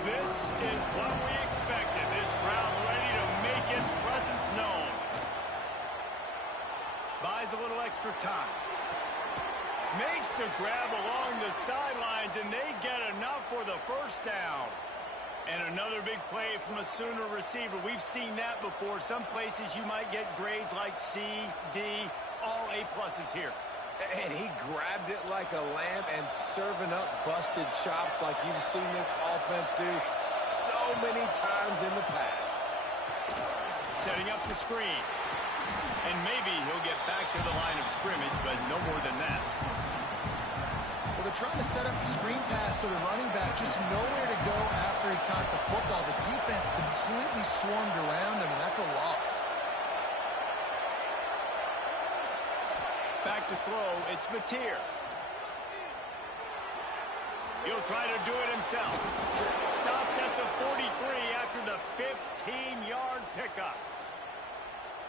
This is what we expected. This crowd ready to make its presence known. Buys a little extra time. Makes the grab along the sidelines, and they get enough for the first down. And another big play from a Sooner receiver. We've seen that before. Some places you might get grades like C, D, all A-pluses here. And he grabbed it like a lamb and serving up busted chops like you've seen this offense do so many times in the past. Setting up the screen. And maybe he'll get back to the line of scrimmage, but no more than that. Well, they're trying to set up the screen pass to the running back, just nowhere to go after he caught the football. The defense completely swarmed around him, and that's a loss. Back to throw, it's Mateer. He'll try to do it himself. Stopped at the 43 after the 15-yard pickup.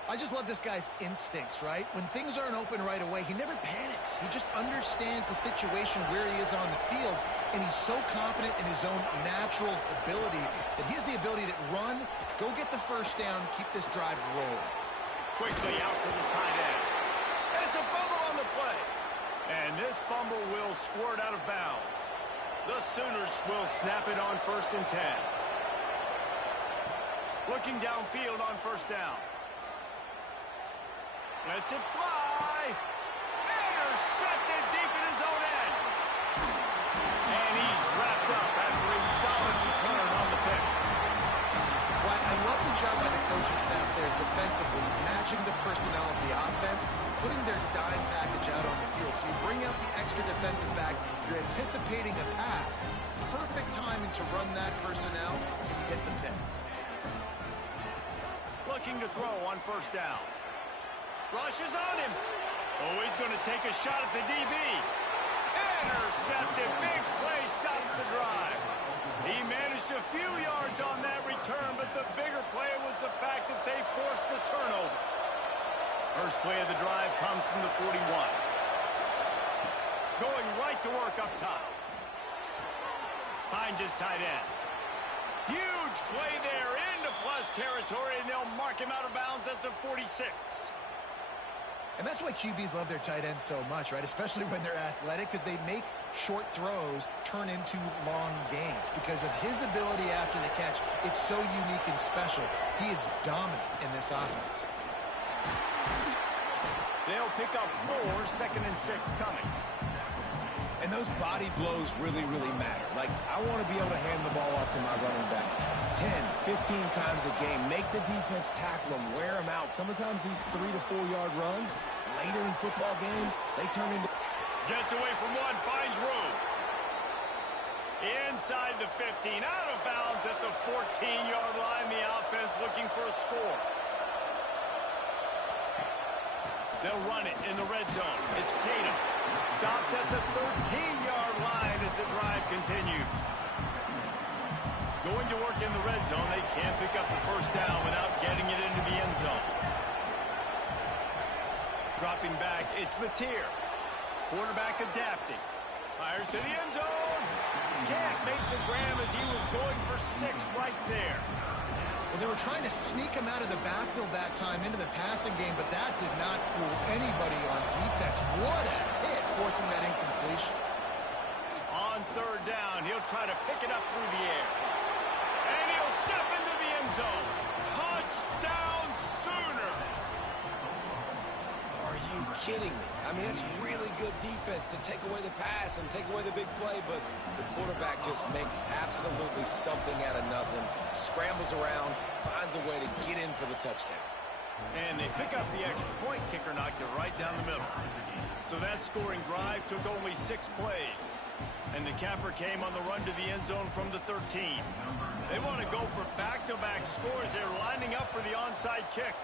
I just love this guy's instincts, right? When things aren't open right away, he never panics. He just understands the situation where he is on the field, and he's so confident in his own natural ability that he has the ability to run, go get the first down, keep this drive rolling. Quickly out to the tight end. And it's a fumble on the play. And this fumble will squirt out of bounds. The Sooners will snap it on 1st and 10. Looking downfield on 1st down. Lets it fly. Intercepted deep in his own end. And he's wrapped up after a solid return on the pick. Well, I love the job by the coaching staff there defensively, matching the personnel of the offense, putting their dime package out on the field. So you bring out the extra defensive back, you're anticipating a pass. Perfect timing to run that personnel, and you get the pick. Looking to throw on 1st down. Rushes on him. Oh, he's going to take a shot at the DB. Intercepted. Big play stops the drive. He managed a few yards on that return, but the bigger play was the fact that they forced the turnover. First play of the drive comes from the 41. Going right to work up top. Finds his tight end. Huge play there into plus territory, and they'll mark him out of bounds at the 46. And that's why QBs love their tight ends so much, right? Especially when they're athletic, because they make short throws turn into long gains. Because of his ability after the catch, it's so unique and special. He is dominant in this offense. They'll pick up 4, 2nd and 6 coming. And those body blows really, really matter. Like, I want to be able to hand the ball off to my running back 10, 15 times a game. Make the defense tackle them, wear them out. Sometimes these 3 to 4 yard runs, later in football games, they turn into... Gets away from one, finds room. Inside the 15, out of bounds at the 14-yard line. The offense looking for a score. They'll run it in the red zone. It's Tatum. Stopped at the 13-yard line as the drive continues. Going to work in the red zone. They can't pick up the first down without getting it into the end zone. Dropping back, it's Mateer. Quarterback adapting. Fires to the end zone. Can't make the grab as he was going for 6 right there. Well, they were trying to sneak him out of the backfield that time into the passing game, but that did not fool anybody on defense. What a hit, forcing that incompletion. On 3rd down, he'll try to pick it up through the air. And he'll step into the end zone. Touchdown, Sooners! Are you kidding me? I mean, it's really good defense to take away the pass and take away the big play, but the quarterback just makes absolutely something out of nothing, scrambles around, finds a way to get in for the touchdown. And they pick up the extra point. Kicker knocked it right down the middle. So that scoring drive took only 6 plays. And the capper came on the run to the end zone from the 13. They want to go for back-to-back scores. They're lining up for the onside kick.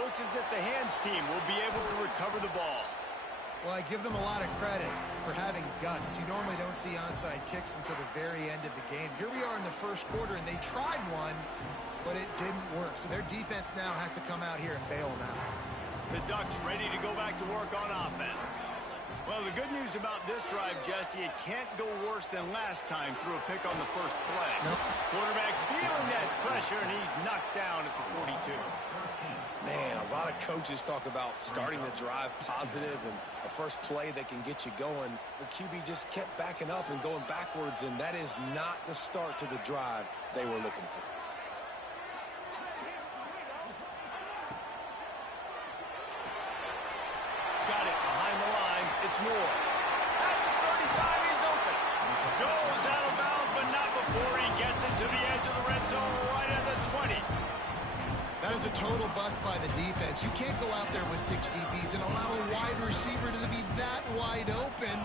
Looks as if the hands team will be able to recover the ball. Well, I give them a lot of credit for having guts. You normally don't see onside kicks until the very end of the game. Here we are in the first quarter, and they tried one, but it didn't work. So their defense now has to come out here and bail them out. The Ducks ready to go back to work on offense. Well, the good news about this drive, Jesse, it can't go worse than last time through a pick on the first play. Nope. Quarterback feeling that pressure, and he's knocked down at the 42. Man, a lot of coaches talk about starting the drive positive and a first play that can get you going. The QB just kept backing up and going backwards, and that is not the start to the drive they were looking for. Got it behind the line. It's Moore. At the 35, he's open. Goes out of bounds, but not before he gets it to the edge of the red zone right at the 20. That is a total bust by the defense. You can't go out there with 6 DBs and allow a wide receiver to be that wide open,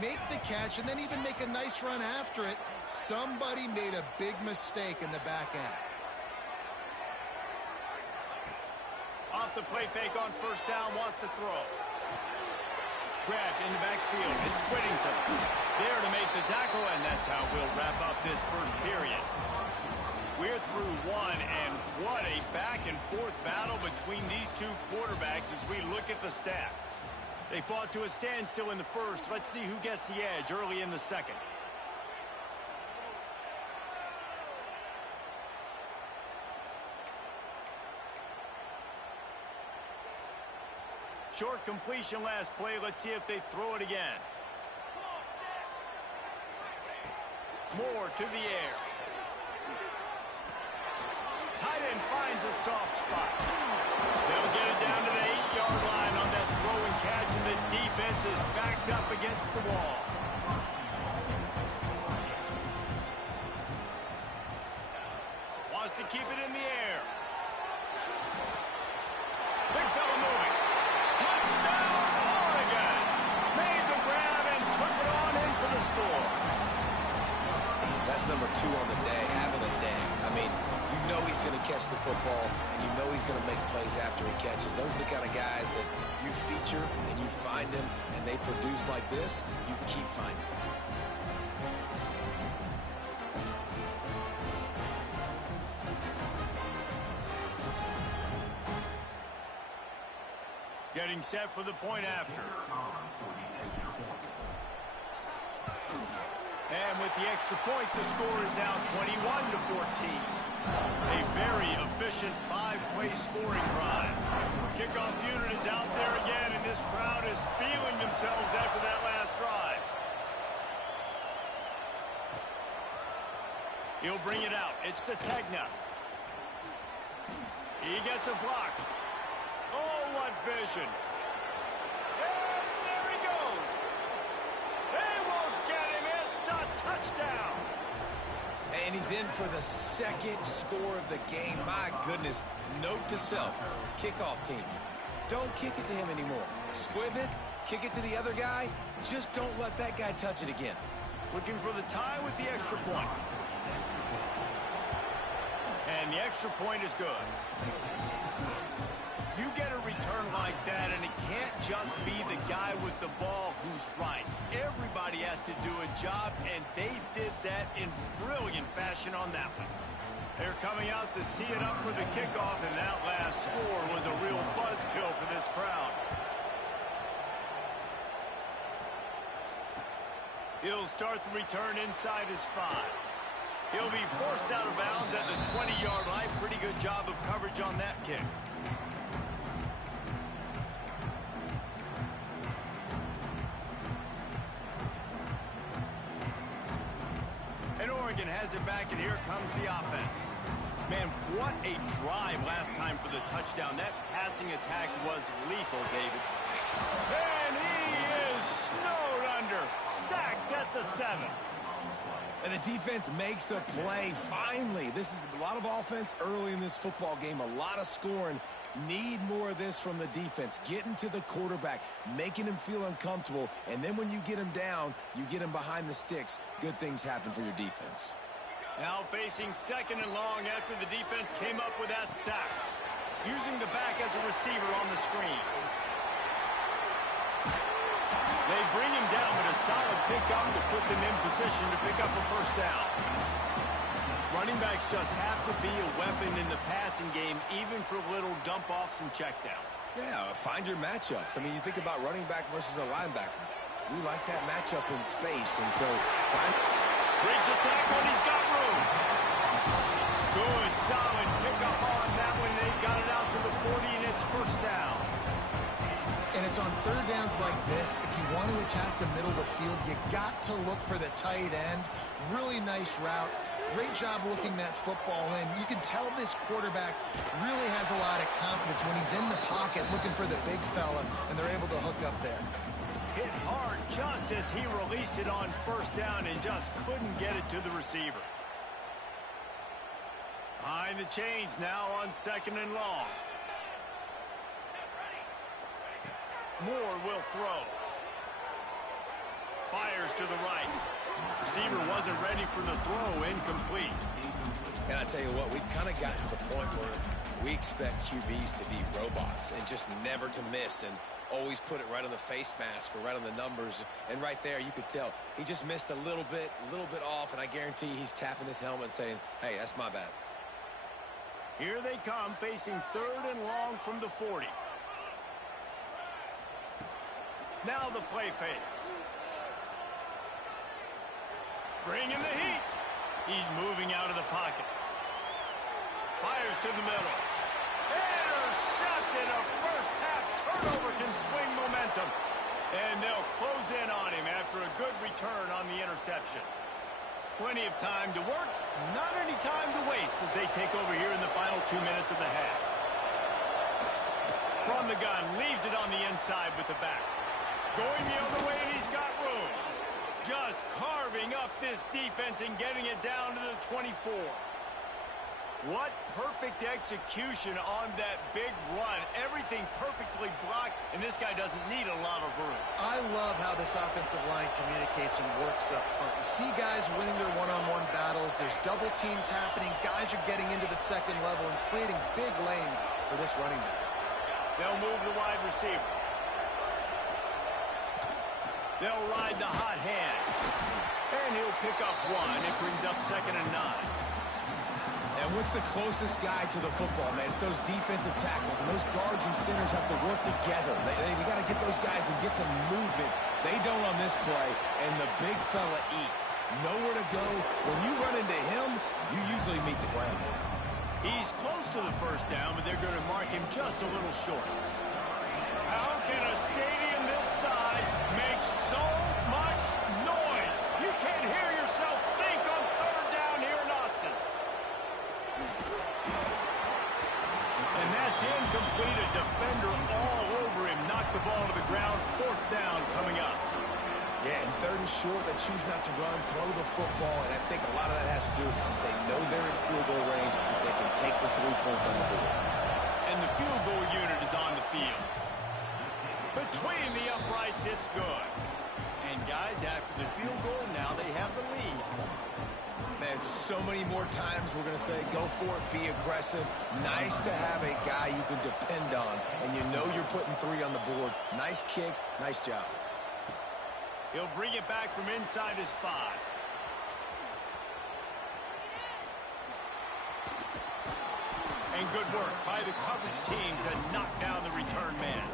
make the catch, and then even make a nice run after it. Somebody made a big mistake in the back end. Off the play fake on first down, wants to throw. Grabbed in the backfield. It's Whittington there to make the tackle, and that's how we'll wrap up this first period. We're through one, and what a back-and-forth battle between these two quarterbacks as we look at the stats. They fought to a standstill in the first. Let's see who gets the edge early in the second. Short completion last play. Let's see if they throw it again. Moore to the air. Tight end finds a soft spot. They'll get it down to the 8-yard line on that throw and catch, and the defense is backed up against the wall. Wants to keep it in the air. Big fella moving. Touchdown, Oregon! Made the grab and took it on in for the score. That's number 2 on the day, having a day. I mean, you know he's going to catch the football, and you know he's going to make plays after he catches. Those are the kind of guys that you feature and you find them, and they produce like this, you keep finding them. Getting set for the point after. And with the extra point, the score is now 21-14. A very efficient 5-play scoring drive. Kickoff unit is out there again, and this crowd is feeling themselves after that last drive. He'll bring it out. It's Sategna. He gets a block. Oh, what vision. And there he goes. They won't get him. It's a touchdown. And he's in for the second score of the game. My goodness. Note to self, kickoff team. Don't kick it to him anymore. Squib it, kick it to the other guy. Just don't let that guy touch it again. Looking for the tie with the extra point. And the extra point is good. You get a return like that, and it can't just be the guy with the ball who's right. Everybody has to do a job, and they did that in brilliant fashion on that one. They're coming out to tee it up for the kickoff, and that last score was a real buzzkill for this crowd. He'll start the return inside his 5. He'll be forced out of bounds at the 20-yard line. Pretty good job of coverage on that kick. And Oregon has it back, and here comes the offense. Man, what a drive last time for the touchdown. That passing attack was lethal, David. And he is snowed under. Sacked at the 7. And the defense makes a play, finally. This is a lot of offense early in this football game, a lot of scoring. Need more of this from the defense. Getting to the quarterback, making him feel uncomfortable, and then when you get him down, you get him behind the sticks. Good things happen for your defense. Now facing second and long after the defense came up with that sack. Using the back as a receiver on the screen. They bring him down, but a solid pickup to put them in position to pick up a first down. Running backs just have to be a weapon in the passing game, even for little dump-offs and checkdowns. Yeah, find your matchups. I mean, you think about running back versus a linebacker. we like that matchup in space, and so breaks the tackle, and he's got room. Good, solid pickup on that one. They got it out to the 40, and it's first down. And it's on third downs like this. If you want to attack the middle of the field, you got to look for the tight end. Really nice route. Great job looking that football in. You can tell this quarterback really has a lot of confidence when he's in the pocket looking for the big fella, and they're able to hook up there. Hit hard just as he released it on first down and just couldn't get it to the receiver. Behind the chains now on second and long. Moore will throw. Fires to the right. Receiver wasn't ready for the throw, incomplete. And I tell you what, we've kind of gotten to the point where we expect QBs to be robots and just never to miss and always put it right on the face mask or right on the numbers. And right there, you could tell he just missed a little bit off, and I guarantee he's tapping his helmet and saying, hey, that's my bad. Here they come, facing third and long from the 40. Now the play fake. Bringing the heat. He's moving out of the pocket. Fires to the middle. Intercepted. A first-half turnover can swing momentum. And they'll close in on him after a good return on the interception. Plenty of time to work, not any time to waste as they take over here in the final 2 minutes of the half. From the gun, leaves it on the inside with the back. Going the other way, and he's got room. Just carving up this defense and getting it down to the 24. What perfect execution on that big run. Everything perfectly blocked, and this guy doesn't need a lot of room. I love how this offensive line communicates and works up front. You see guys winning their one-on-one battles. There's double teams happening. Guys are getting into the second level and creating big lanes for this running back. They'll move the wide receiver. They'll ride the hot hand. And he'll pick up one. It brings up 2nd and 9. And what's the closest guy to the football, man? It's those defensive tackles, and those guards and centers have to work together. They got to get those guys and get some movement. They don't on this play, and the big fella eats. Nowhere to go. When you run into him, you usually meet the ground. He's close to the first down, but they're going to mark him just a little short. How can a stadium this size make so much noise? You can't hear yourself think on third down here in Autzen. And that's incomplete. A defender all over him. Knocked the ball to the ground. 4th down coming up. Yeah, and 3rd and short, they choose not to run, throw the football, and I think a lot of that has to do with they know they're in field goal range. They can take the 3 points on the board. And the field goal unit is on the field. Between the uprights, it's good. And guys, after the field goal, now they have the lead. Man, so many more times we're going to say, go for it, be aggressive. Nice to have a guy you can depend on, and you know you're putting 3 on the board. Nice kick, nice job. He'll bring it back from inside his 5. And good work by the coverage team to knock down the return man.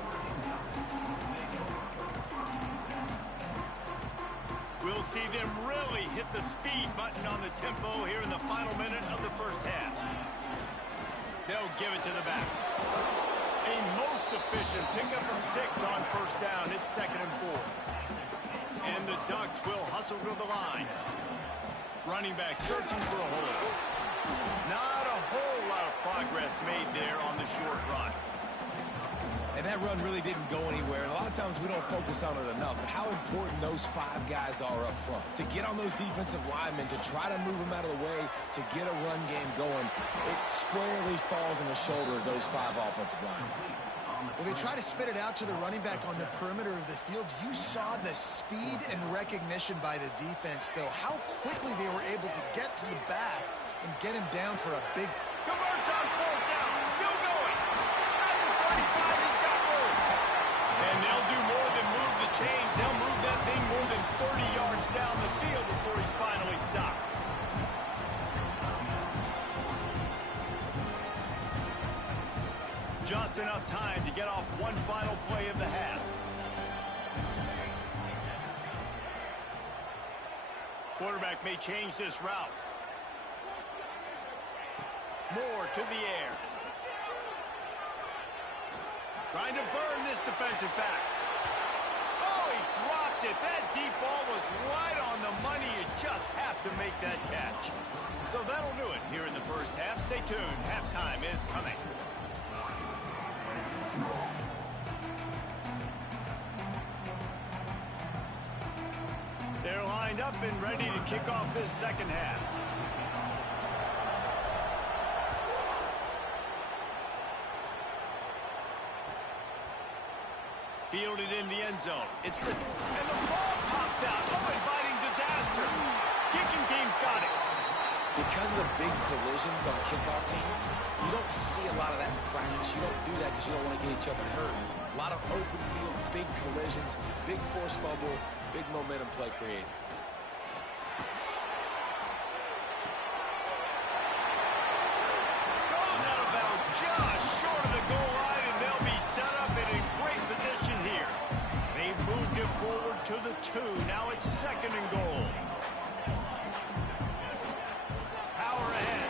We'll see them really hit the speed button on the tempo here in the final minute of the first half. They'll give it to the back. A most efficient pickup from 6 on first down. It's 2nd and 4. And the Ducks will hustle to the line. Running back searching for a hole. Not a whole lot of progress made there on the short run. And that run really didn't go anywhere. And a lot of times we don't focus on it enough. But how important those 5 guys are up front. To get on those defensive linemen, to try to move them out of the way, to get a run game going, it squarely falls on the shoulder of those 5 offensive linemen. Well, they try to spit it out to the running back on the perimeter of the field. You saw the speed and recognition by the defense, though. How quickly they were able to get to the back and get him down for a big... Converts on 4th down. Still going. At the 35, he's got room. And they'll do more than move the chains. They'll move that thing more than 30 yards down the field before he's finally stopped. Just enough time to get off one final play of the half. Quarterback may change this route. Moore to the air. Trying to burn this defensive back. Oh, he dropped it. That deep ball was right on the money. You just have to make that catch. So that'll do it here in the first half. Stay tuned. Halftime is coming. They're lined up and ready to kick off this second half. Fielded in the end zone. And the ball pops out. Oh, inviting disaster. Kicking team's got it. Because of the big collisions on kickoff team, you don't see a lot of that in practice. You don't do that because you don't want to get each other hurt. A lot of open field, big collisions, big forced fumble, big momentum play created. Goes out of bounds just short of the goal line, and they'll be set up and in great position here. They've moved it forward to the 2. Now it's second and goal. Power ahead.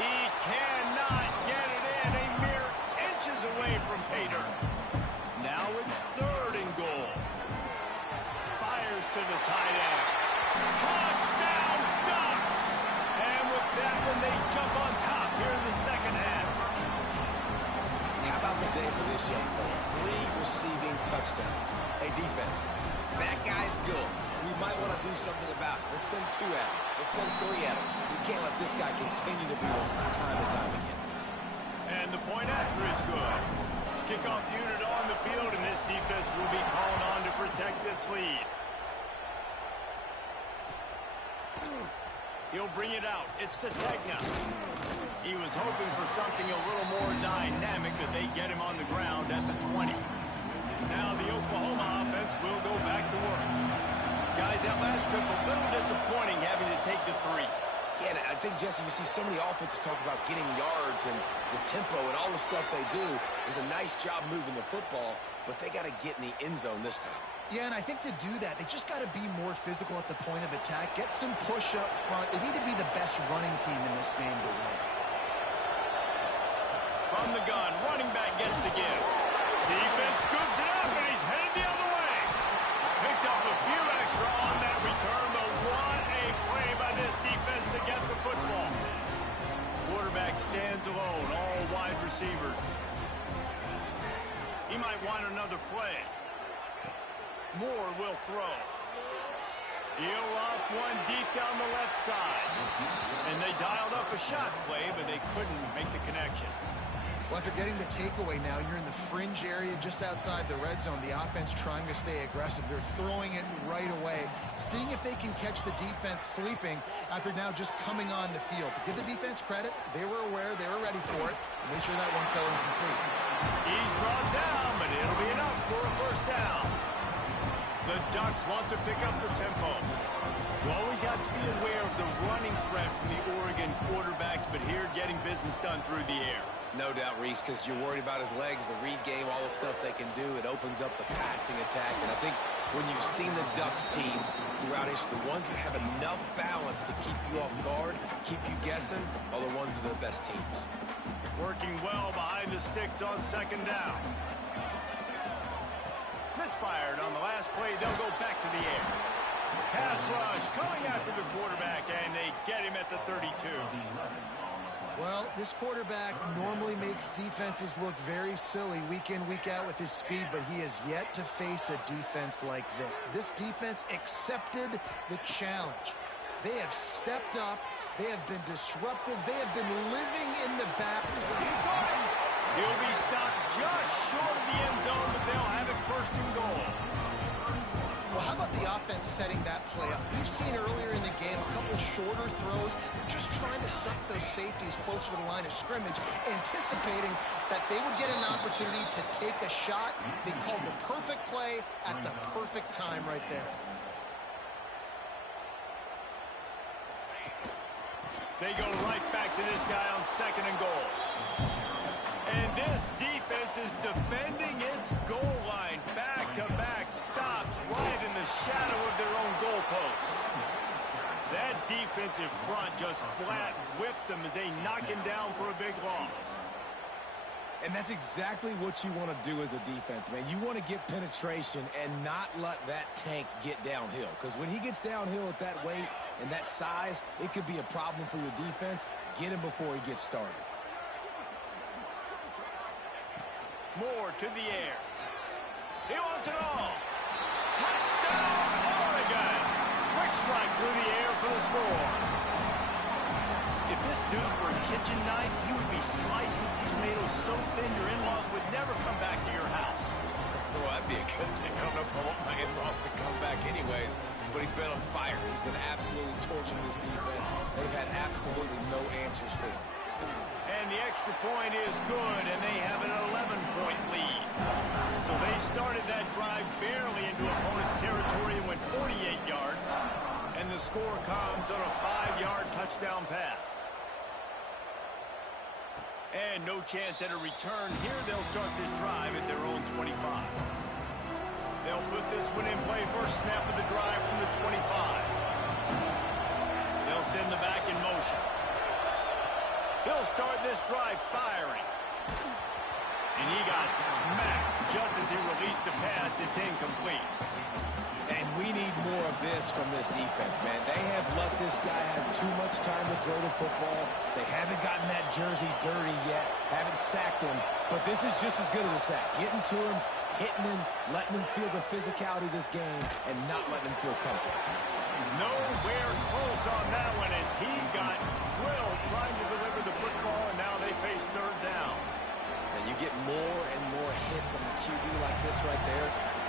He cannot get it in. A mere inches away from pay dirt. Now it's third and goal. Fires to the tight end. Touchdown Ducks! And with that one, they jump on top here in the second half. How about the day for this young fella? 3 receiving touchdowns. Hey, defense, that guy's good. We might want to do something about it. Let's send 2 at him. Let's send 3 at him. We can't let this guy continue to beat us time and time again. And the point after is good. Kickoff unit on the field, and this defense will be called on to protect this lead. He'll bring it out. It's Sategna. He was hoping for something a little more dynamic, but they get him on the ground at the 20. Now the Oklahoma offense will go back to work. Guys, that last trip, a little disappointing having to take the 3. Yeah, I think, Jesse, you see so many offenses talk about getting yards and the tempo and all the stuff they do. It was a nice job moving the football, but they got to get in the end zone this time. Yeah, and I think to do that, they just got to be more physical at the point of attack, get some push up front. They need to be the best running team in this game to win. From the gun, running back gets the give. Defense scoops it up, and he's headed the other way. Picked up a few extra on that return, but what a play by this defense to get the football. Quarterback stands alone, all wide receivers. He might want another play. Moore will throw. He'll off one deep down the left side. And they dialed up a shot play, but they couldn't make the connection. Well, after getting the takeaway now, you're in the fringe area just outside the red zone. The offense trying to stay aggressive. They're throwing it right away, seeing if they can catch the defense sleeping after now just coming on the field. But give the defense credit. They were aware. They were ready for it. Make sure that one fell incomplete. He's brought down, but it'll be enough for a first down. The Ducks want to pick up the tempo. You always have to be aware of the running threat from the Oregon quarterbacks, but here getting business done through the air. No doubt, Reese, because you're worried about his legs, the read game, all the stuff they can do. It opens up the passing attack. And I think when you've seen the Ducks teams throughout history, the ones that have enough balance to keep you off guard, keep you guessing, are the ones that are the best teams. Working well behind the sticks on second down. Misfired on the last play. They'll go back to the air. Pass rush coming after the quarterback, and they get him at the 32. Well, this quarterback normally makes defenses look very silly week in, week out with his speed, but he has yet to face a defense like this. This defense accepted the challenge. They have stepped up. They have been disruptive. They have been living in the back. He'll be stopped just short of the end zone, but they'll have it first and goal. Well, how about the offense setting that play up? We've seen earlier in the game a couple shorter throws. They're just trying to suck those safeties closer to the line of scrimmage, anticipating that they would get an opportunity to take a shot. They called the perfect play at the perfect time right there. They go right back to this guy on second and goal. And this defense is defending its goal line. Back-to-back stops right in the shadow of their own goalpost. defensive front just flat whipped them as they knock him down for a big loss. And that's exactly what you want to do as a defense, man. You want to get penetration and not let that tank get downhill. Because when he gets downhill at that weight and that size, it could be a problem for your defense. Get him before he gets started. Moore to the air. He wants it all. Touchdown, Oregon! Quick strike through the air for the score. If this dude were a kitchen knife, he would be slicing tomatoes so thin your in-laws would never come back to your house. Well, that'd be a good thing. I don't know if I want my in-laws to come back anyways, but he's been on fire. He's been absolutely torching this defense. They've had absolutely no answers for him. And the extra point is good, and they have an 11-point lead. So they started that drive barely into opponent's territory and went 48 yards. And the score comes on a 5-yard touchdown pass. And no chance at a return here. They'll start this drive at their own 25. They'll put this one in play. First snap of the drive from the 25. They'll send the back in motion. He'll start this drive firing. And he got smacked just as he released the pass. It's incomplete. And we need more of this from this defense, man. They have let this guy have too much time to throw the football. They haven't gotten that jersey dirty yet, haven't sacked him. But this is just as good as a sack. Getting to him, hitting him, letting him feel the physicality of this game, and not letting him feel comfortable. Nowhere close on that one as he got drilled trying to deliver the football, and now they face third down. And you get more and more hits on the QB like this right there,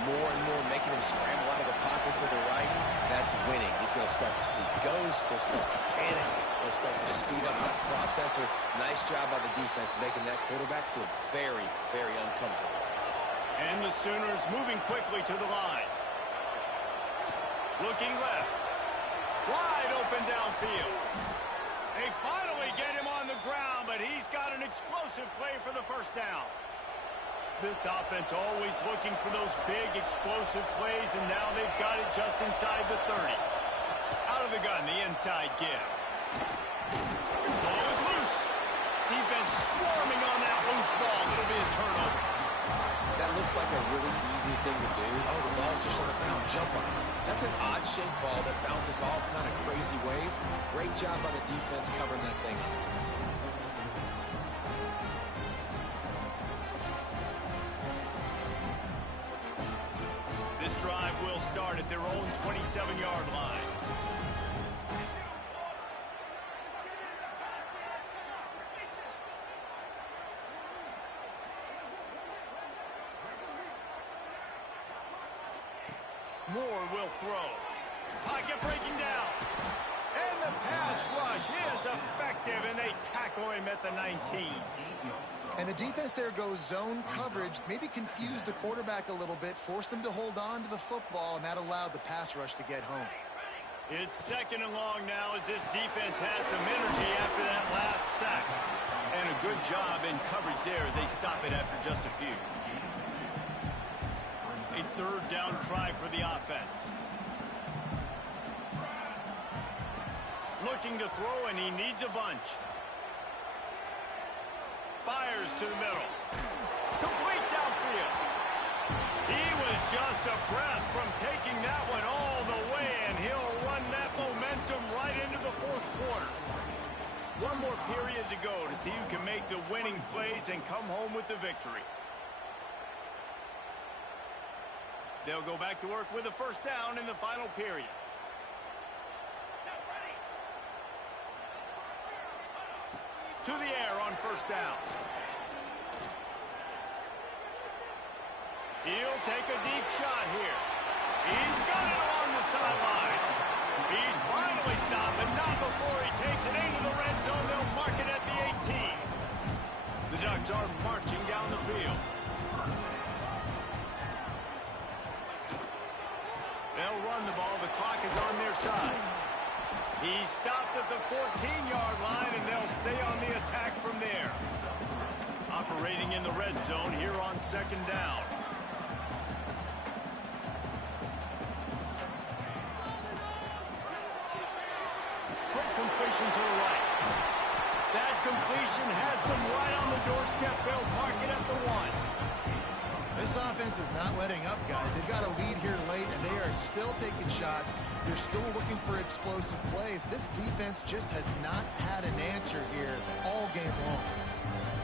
more and more making him scramble out of the pocket to the right. That's winning. He's going to start to see ghosts. He'll start to panic. He'll start to speed up that processor. Nice job by the defense making that quarterback feel very, very uncomfortable. And the Sooners moving quickly to the line. Looking left. Wide open downfield. They finally get him on the ground, but he's got an explosive play for the first down. This offense always looking for those big explosive plays, and now they've got it just inside the 30. Out of the gun, the inside give. Ball is loose. Defense swarming on that loose ball. It'll be a turnover. That looks like a really easy thing to do. Oh, the ball's just on the ground. Jump on it. That's an odd-shaped ball that bounces all kind of crazy ways. Great job by the defense covering that thing up. This drive will start at their own 27-yard line. Moore will throw. Pocket breaking down. And the pass rush is effective, and they tackle him at the 19. And the defense there goes zone coverage, maybe confused the quarterback a little bit, forced him to hold on to the football, and that allowed the pass rush to get home. It's second and long now as this defense has some energy after that last sack. And a good job in coverage there as they stop it after just a few. A third down try for the offense. Looking to throw, and he needs a bunch. Fires to the middle. Complete downfield. He was just a breath from taking that one all the way, and he'll run that momentum right into the fourth quarter. One more period to go to see who can make the winning plays and come home with the victory. They'll go back to work with a first down in the final period. To the air on first down. He'll take a deep shot here. He's got it along the sideline. He's finally stopped, but not before he takes it into the red zone. They'll mark it at the 18. The Ducks are marching down the field. They'll run the ball. The clock is on their side. He stopped at the 14-yard line, and they'll stay on the attack from there. Operating in the red zone here on second down. motion to the right. That completion has them right on the doorstep. They'll mark it at the 1. This offense is not letting up, guys. They've got a lead here late, and they are still taking shots. They're still looking for explosive plays. This defense just has not had an answer here all game long.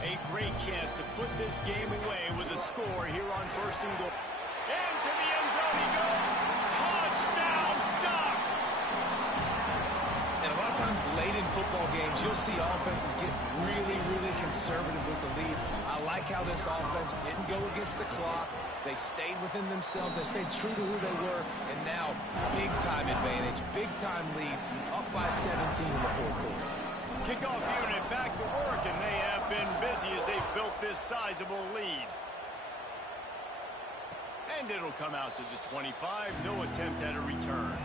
A great chance to put this game away with a score here on 1st and goal. Into the end zone he goes. Touchdown, Ducks! And a lot of times late in football games, you'll see offenses get really, really conservative with the lead. I like how this offense didn't go against the clock. They stayed within themselves. They stayed true to who they were. And now, big-time advantage, big-time lead, up by 17 in the 4th quarter. Kickoff unit back to work, and they have been busy as they've built this sizable lead. And it'll come out to the 25. No attempt at a return.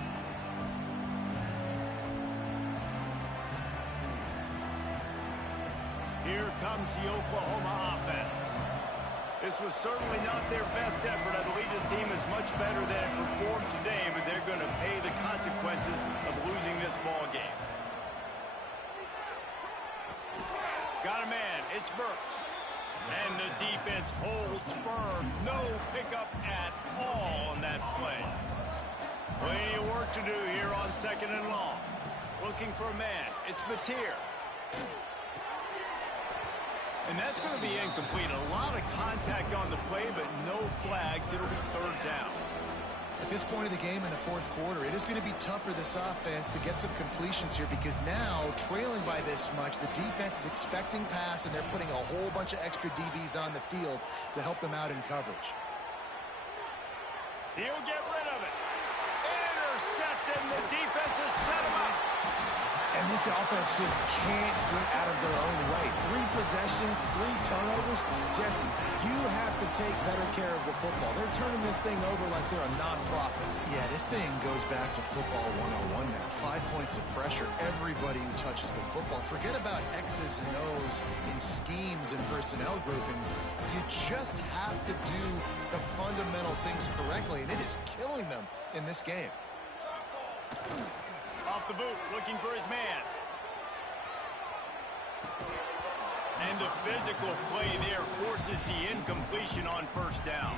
Here comes the Oklahoma offense. This was certainly not their best effort. I believe this team is much better than it performed today, but they're going to pay the consequences of losing this ball game. Got a man. It's Burks. And the defense holds firm. No pickup at all on that play. Plenty of work to do here on 2nd and long. Looking for a man. It's Mateer. And that's going to be incomplete. A lot of contact on the play, but no flags. It'll be 3rd down. At this point of the game in the 4th quarter, it is going to be tough for this offense to get some completions here because now, trailing by this much, the defense is expecting pass, and they're putting a whole bunch of extra DBs on the field to help them out in coverage. He'll get rid of it. Intercepted, and the defense has set him up. And this offense just can't get out of their own way. 3 possessions, 3 turnovers. Jesse, you have to take better care of the football. They're turning this thing over like they're a non-profit. Yeah, this thing goes back to football 101 now. 5 points of pressure. Everybody who touches the football. Forget about X's and O's in schemes and personnel groupings. You just have to do the fundamental things correctly, and it is killing them in this game. Off the boot, looking for his man. And the physical play there forces the incompletion on 1st down.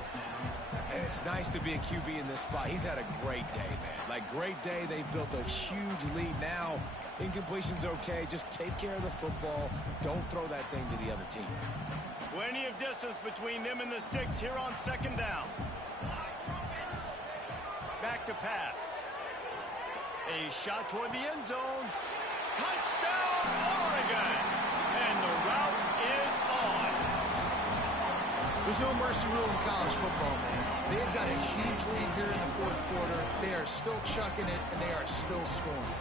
And it's nice to be a QB in this spot. He's had a great day, man. Like, great day. They've built a huge lead now. Incompletion's okay. Just take care of the football. Don't throw that thing to the other team. Plenty of distance between them and the sticks here on 2nd down. Back to pass. A shot toward the end zone. Touchdown, Oregon! And the route is on. There's no mercy rule in college football, man. They've got a huge lead here in the 4th quarter. They are still chucking it, and they are still scoring.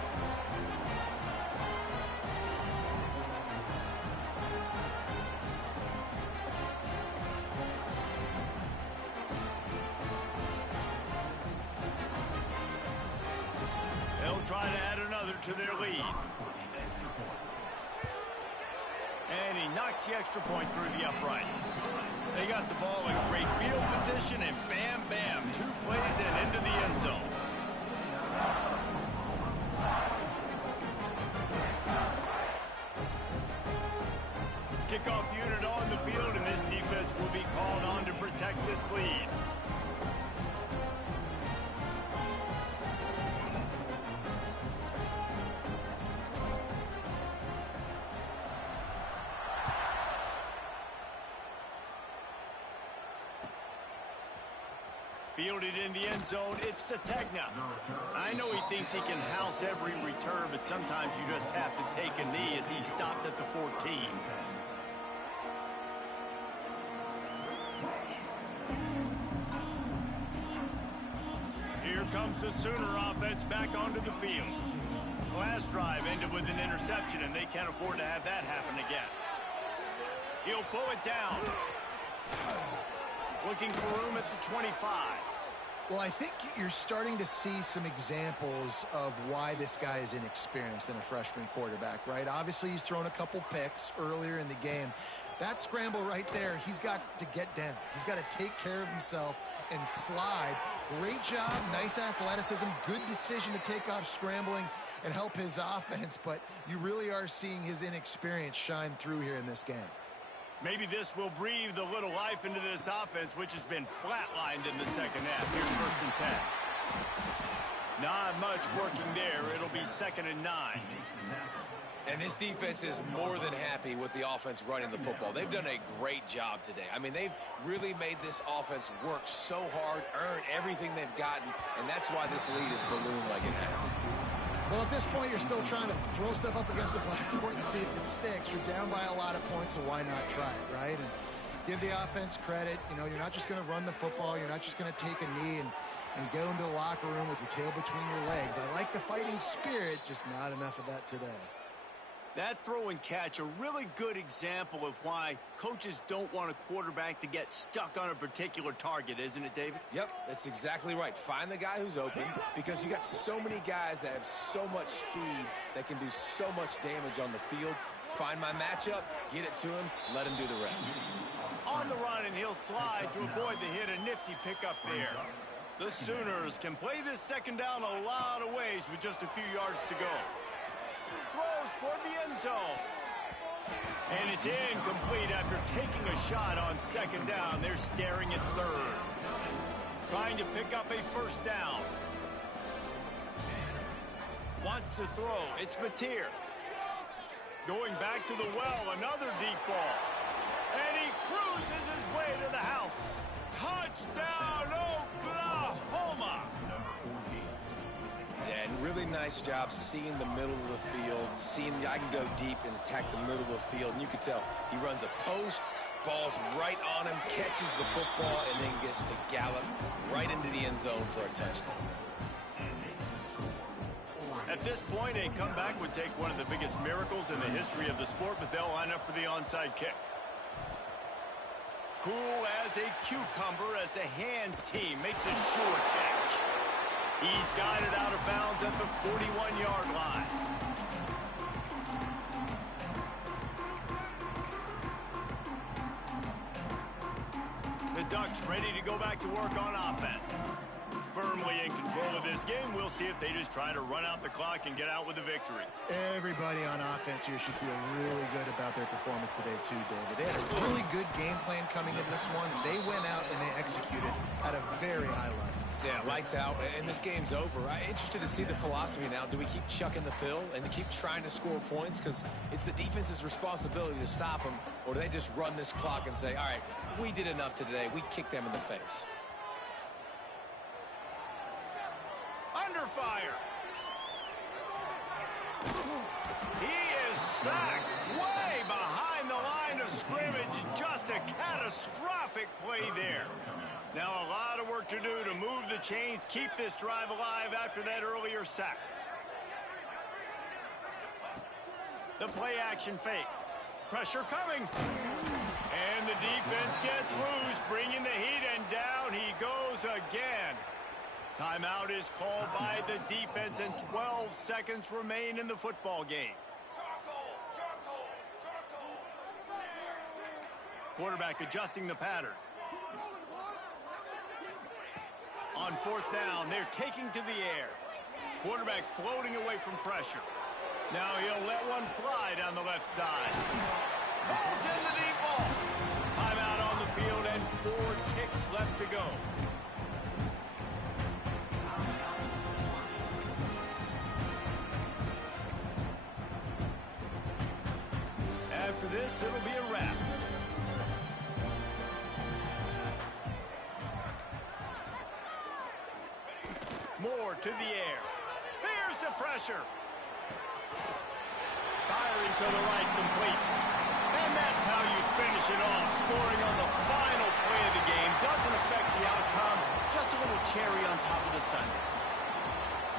Try to add another to their lead. And he knocks the extra point through the uprights. They got the ball in great field position, and bam, bam, 2 plays and into the end zone. Kickoff unit on the field, and this defense will be called on to protect this lead. Fielded in the end zone, it's Sategna. I know he thinks he can house every return, but sometimes you just have to take a knee as he stopped at the 14. Here comes the Sooner offense back onto the field. Last drive ended with an interception, and they can't afford to have that happen again. He'll pull it down. Looking for room at the 25. Well, I think you're starting to see some examples of why this guy is inexperienced in a freshman quarterback, right? Obviously, he's thrown a couple picks earlier in the game. That scramble right there, he's got to get down. He's got to take care of himself and slide. Great job, nice athleticism, good decision to take off scrambling. and help his offense, but you really are seeing his inexperience shine through here in this game. Maybe this will breathe a little life into this offense, which has been flatlined in the second half. Here's 1st and 10. Not much working there. It'll be 2nd and 9. And this defense is more than happy with the offense running the football. They've done a great job today. I mean, they've really made this offense work so hard, earn everything they've gotten, and that's why this lead is ballooned like it has. Well, at this point, you're still trying to throw stuff up against the blackboard to see if it sticks. You're down by a lot of points, so why not try it, right? And give the offense credit. You know, you're not just going to run the football. You're not just going to take a knee and go into the locker room with your tail between your legs. I like the fighting spirit, just not enough of that today. That throw and catch, a really good example of why coaches don't want a quarterback to get stuck on a particular target, isn't it, David? Yep, that's exactly right. Find the guy who's open, because you got so many guys that have so much speed that can do so much damage on the field. Find my matchup, get it to him, let him do the rest. On the run, and he'll slide to avoid the hit. A nifty pickup there. The Sooners can play this 2nd down a lot of ways with just a few yards to go. Throws toward the end zone. And it's incomplete after taking a shot on 2nd down. They're staring at 3rd. Trying to pick up a 1st down. Wants to throw. It's Mateer. Going back to the well. Another deep ball. And he cruises his way to the house. Touchdown, Oklahoma! Yeah, and really nice job seeing the middle of the field, seeing I can go deep and attack the middle of the field. And you can tell he runs a post, ball's right on him, catches the football, and then gets to gallop right into the end zone for a touchdown. At this point, a comeback would take one of the biggest miracles in the history of the sport, but they'll line up for the onside kick. Cool as a cucumber as the hands team makes a sure catch. He's got it out of bounds at the 41-yard line. The Ducks ready to go back to work on offense. Firmly in control of this game. We'll see if they just try to run out the clock and get out with a victory. Everybody on offense here should feel really good about their performance today too, David. They had a really good game plan coming into this one, and they went out and they executed at a very high level. Yeah, lights out, and this game's over. I'm interested to see the philosophy now. Do we keep chucking the pill and keep trying to score points? Because it's the defense's responsibility to stop them, or do they just run this clock and say, all right, we did enough today. We kicked them in the face. Under fire. He is sacked way behind the line of scrimmage. Just a catastrophic play there. Now a lot of work to do to move the chains, keep this drive alive after that earlier sack. The play action fake. Pressure coming. And the defense gets loose, bringing the heat, and down he goes again. Timeout is called by the defense, and 12 seconds remain in the football game. Quarterback adjusting the pattern. On 4th down, they're taking to the air. Quarterback floating away from pressure. Now he'll let one fly down the left side. Pulls in the deep ball. Timeout on the field and 4 ticks left to go. After this, it'll be a wrap. Moore to the air. Here's the pressure. Firing to the right, complete. And that's how you finish it off. Scoring on the final play of the game doesn't affect the outcome. Just a little cherry on top of the sundae.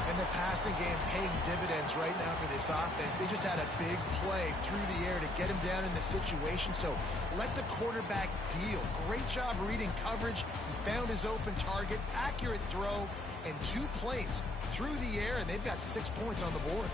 And the passing game paying dividends right now for this offense. They just had a big play through the air to get him down in the situation. So let the quarterback deal. Great job reading coverage. He found his open target, accurate throw, and 2 plays through the air, and they've got 6 points on the board.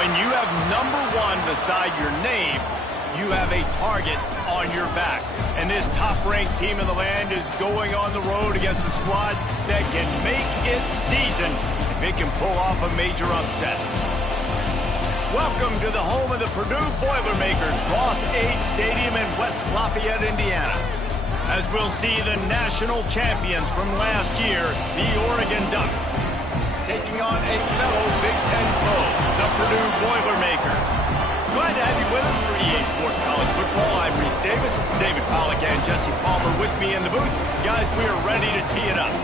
When you have number 1 beside your name, you have a target on your back. And this top-ranked team in the land is going on the road against a squad that can make its season if it can pull off a major upset. Welcome to the home of the Purdue Boilermakers, Ross Age Stadium in West Lafayette, Indiana. As we'll see the national champions from last year, the Oregon Ducks, taking on a fellow Big Ten foe, the Purdue Boilermakers. Glad to have you with us for EA Sports College Football. I'm Reese Davis, David Pollack, and Jesse Palmer with me in the booth. Guys, we are ready to tee it up.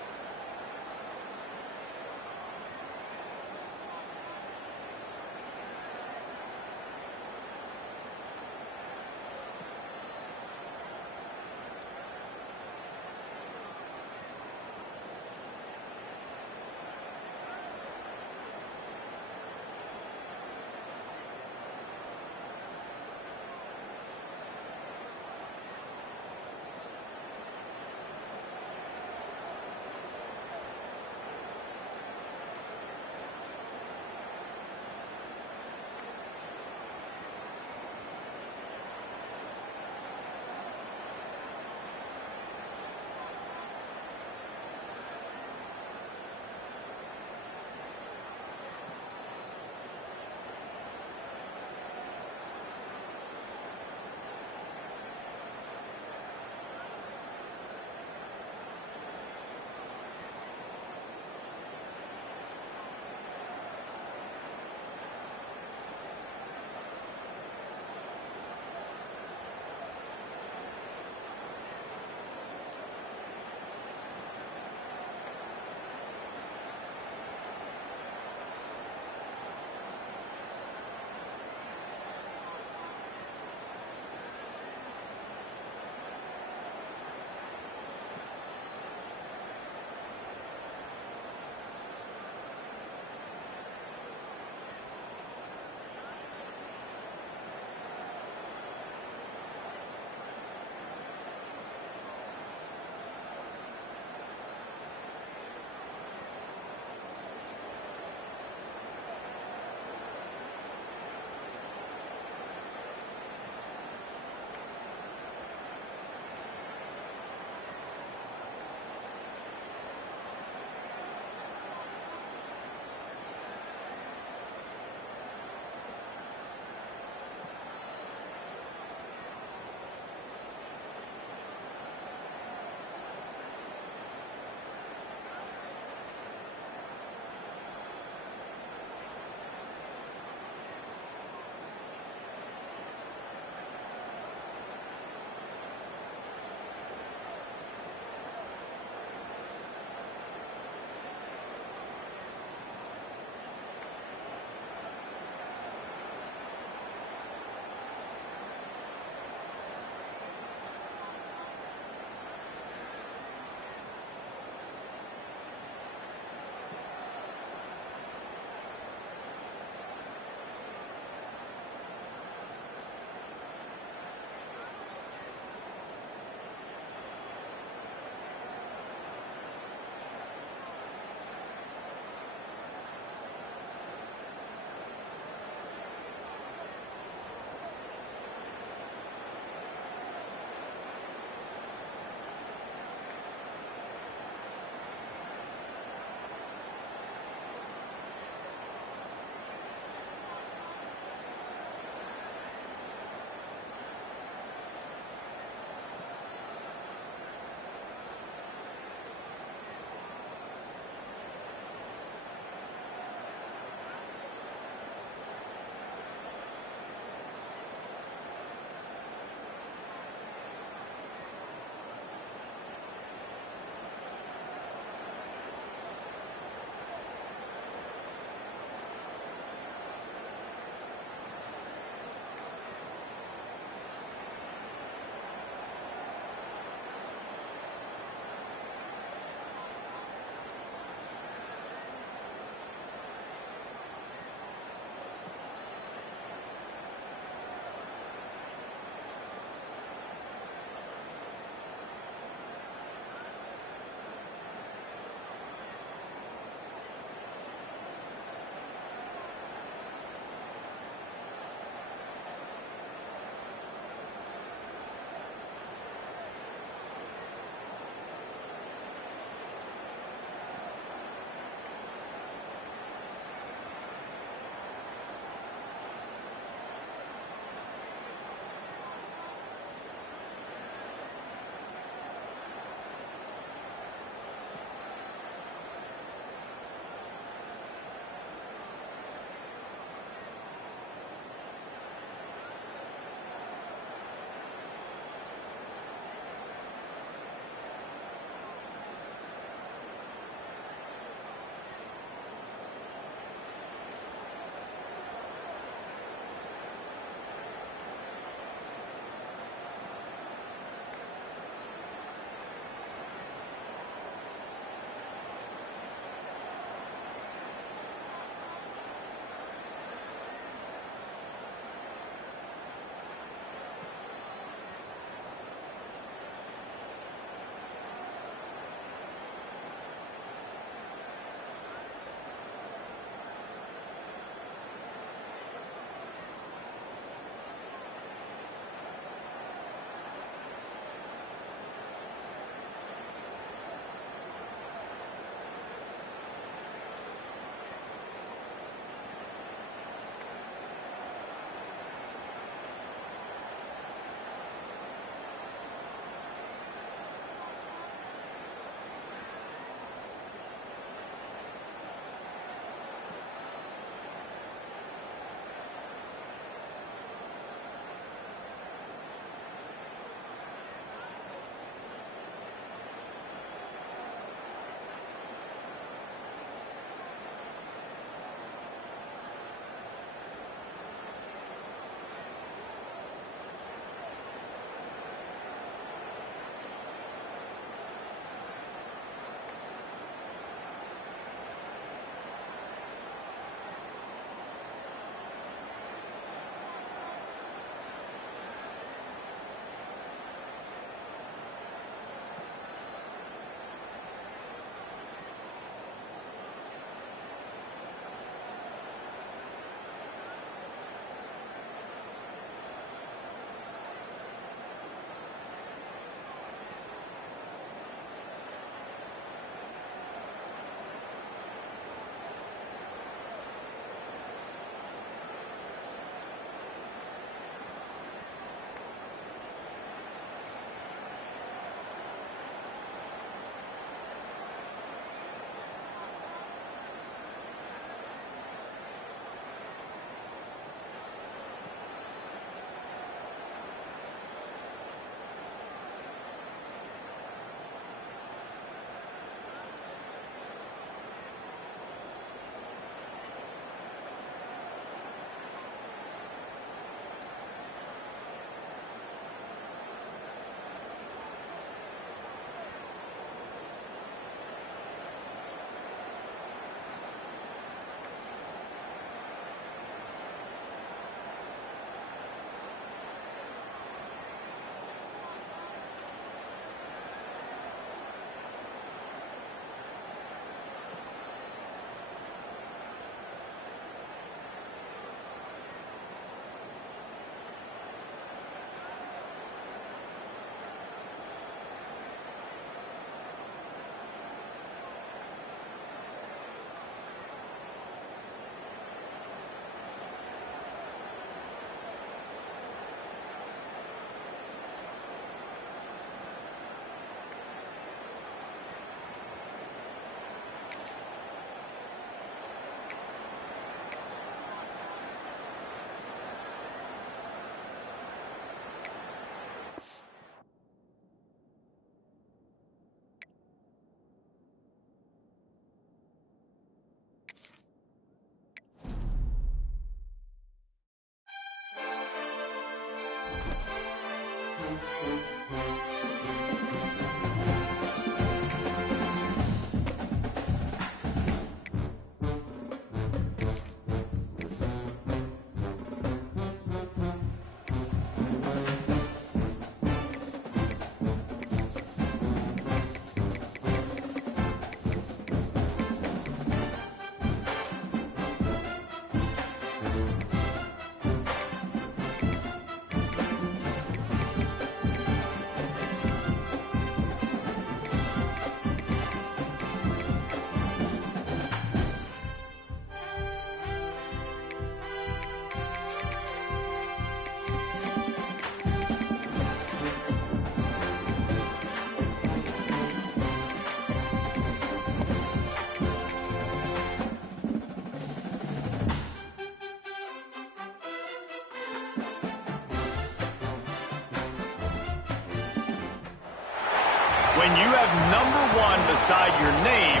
When you have #1 beside your name,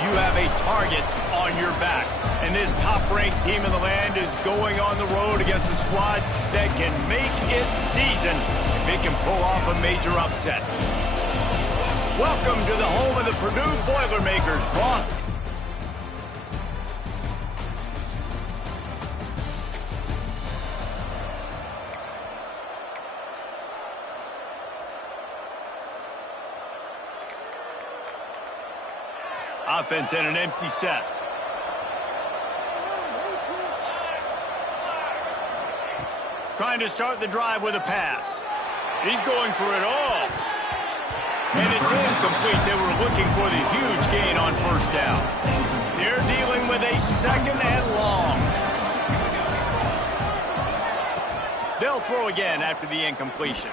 you have a target on your back. And this top-ranked team in the land is going on the road against a squad that can make its season if it can pull off a major upset. Welcome to the home of the Purdue Boilermakers, Boston. Offense in an empty set. Trying to start the drive with a pass. He's going for it all. And it's incomplete. They were looking for the huge gain on first down. They're dealing with a 2nd and long. They'll throw again after the incompletion.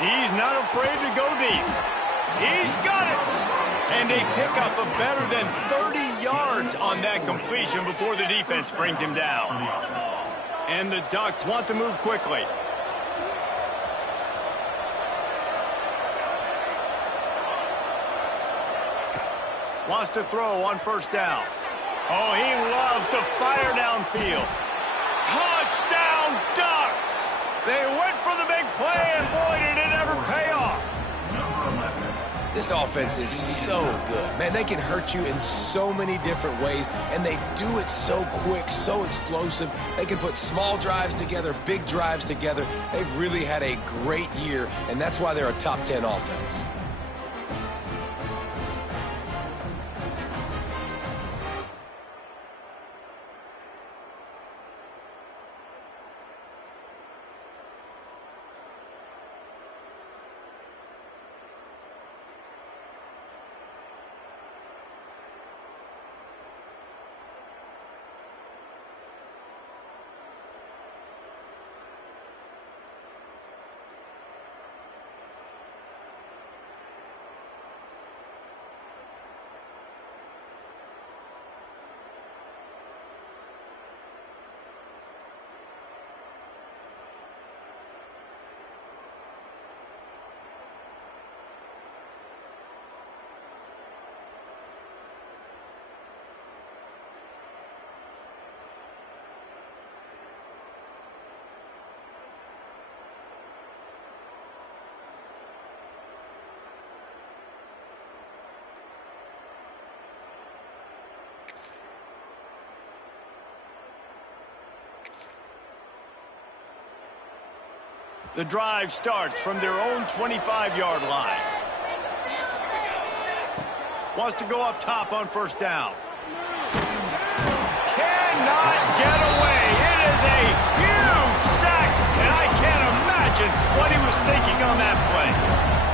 He's not afraid to go deep. He's got it! And they pick up a better than 30 yards on that completion before the defense brings him down. And the Ducks want to move quickly. Wants to throw on first down. Oh, he loves to fire downfield. Touchdown, Ducks! They went for the big play, and boy, did it ever pay off. This offense is so good. Man, they can hurt you in so many different ways, and they do it so quick, so explosive. They can put small drives together, big drives together. They've really had a great year, and that's why they're a top 10 offense. The drive starts from their own 25-yard line. Wants to go up top on first down. Cannot get away. It is a huge sack, and I can't imagine what he was thinking on that play.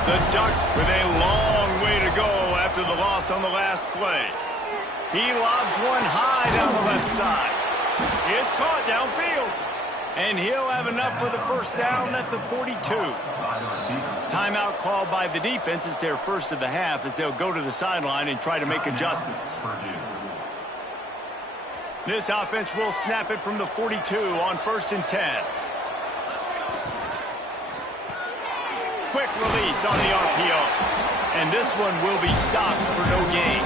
The Ducks with a long way to go after the loss on the last play. He lobs one high down the left side. It's caught downfield. And he'll have enough for the first down at the 42. Timeout called by the defense. It's their first of the half as they'll go to the sideline and try to make adjustments. This offense will snap it from the 42 on 1st and 10. Quick release on the RPO. And this one will be stopped for no gain.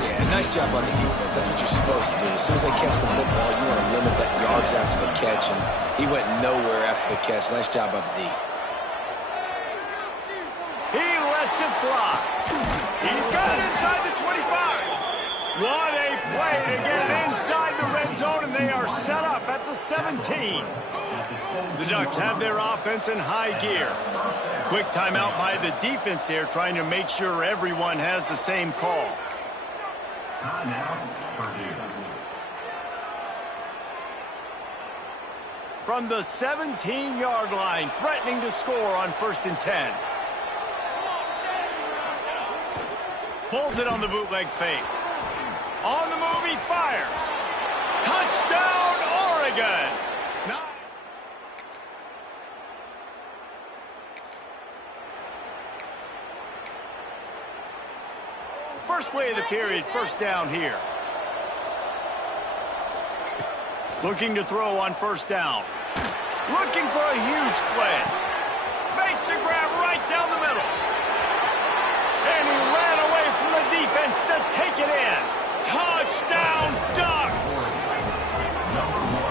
Yeah, Nice job on the defense. That's what you're supposed to do. As soon as they catch the football, you want to limit that yards after the catch, and he went nowhere after the catch. Nice job by the D. He lets it fly. He's got it inside the 25. What a play to get it inside the red zone, and they are set up at the 17. The Ducks have their offense in high gear. Quick timeout by the defense there, trying to make sure everyone has the same call. From the 17-yard line, threatening to score on 1st and 10. Pulls it on the bootleg fake. On the move, he fires. Touchdown, Oregon! First play of the period, 1st down here. Looking to throw on 1st down. Looking for a huge play. Makes a grab right down the middle. And he ran away from the defense to take it in. Touchdown, Ducks!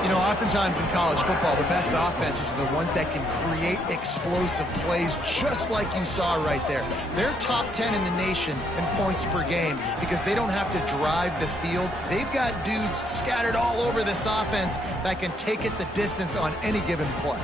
You know, oftentimes in college football, the best offenses are the ones that can create explosive plays, just like you saw right there. They're top 10 in the nation in points per game because they don't have to drive the field. They've got dudes scattered all over this offense that can take it the distance on any given play.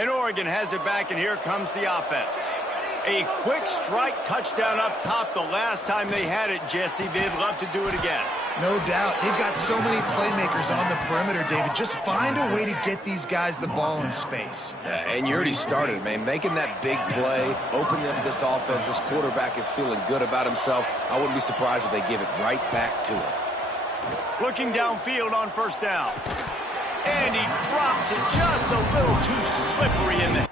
And Oregon has it back, and here comes the offense. A quick strike touchdown up top the last time they had it, Jesse. They'd love to do it again. No doubt. They've got so many playmakers on the perimeter, David. Just find a way to get these guys the ball in space. Yeah, and you already started, man. Making that big play, opening up this offense. This quarterback is feeling good about himself. I wouldn't be surprised if they give it right back to him. Looking downfield on 1st down. And he drops it just a little too slippery in the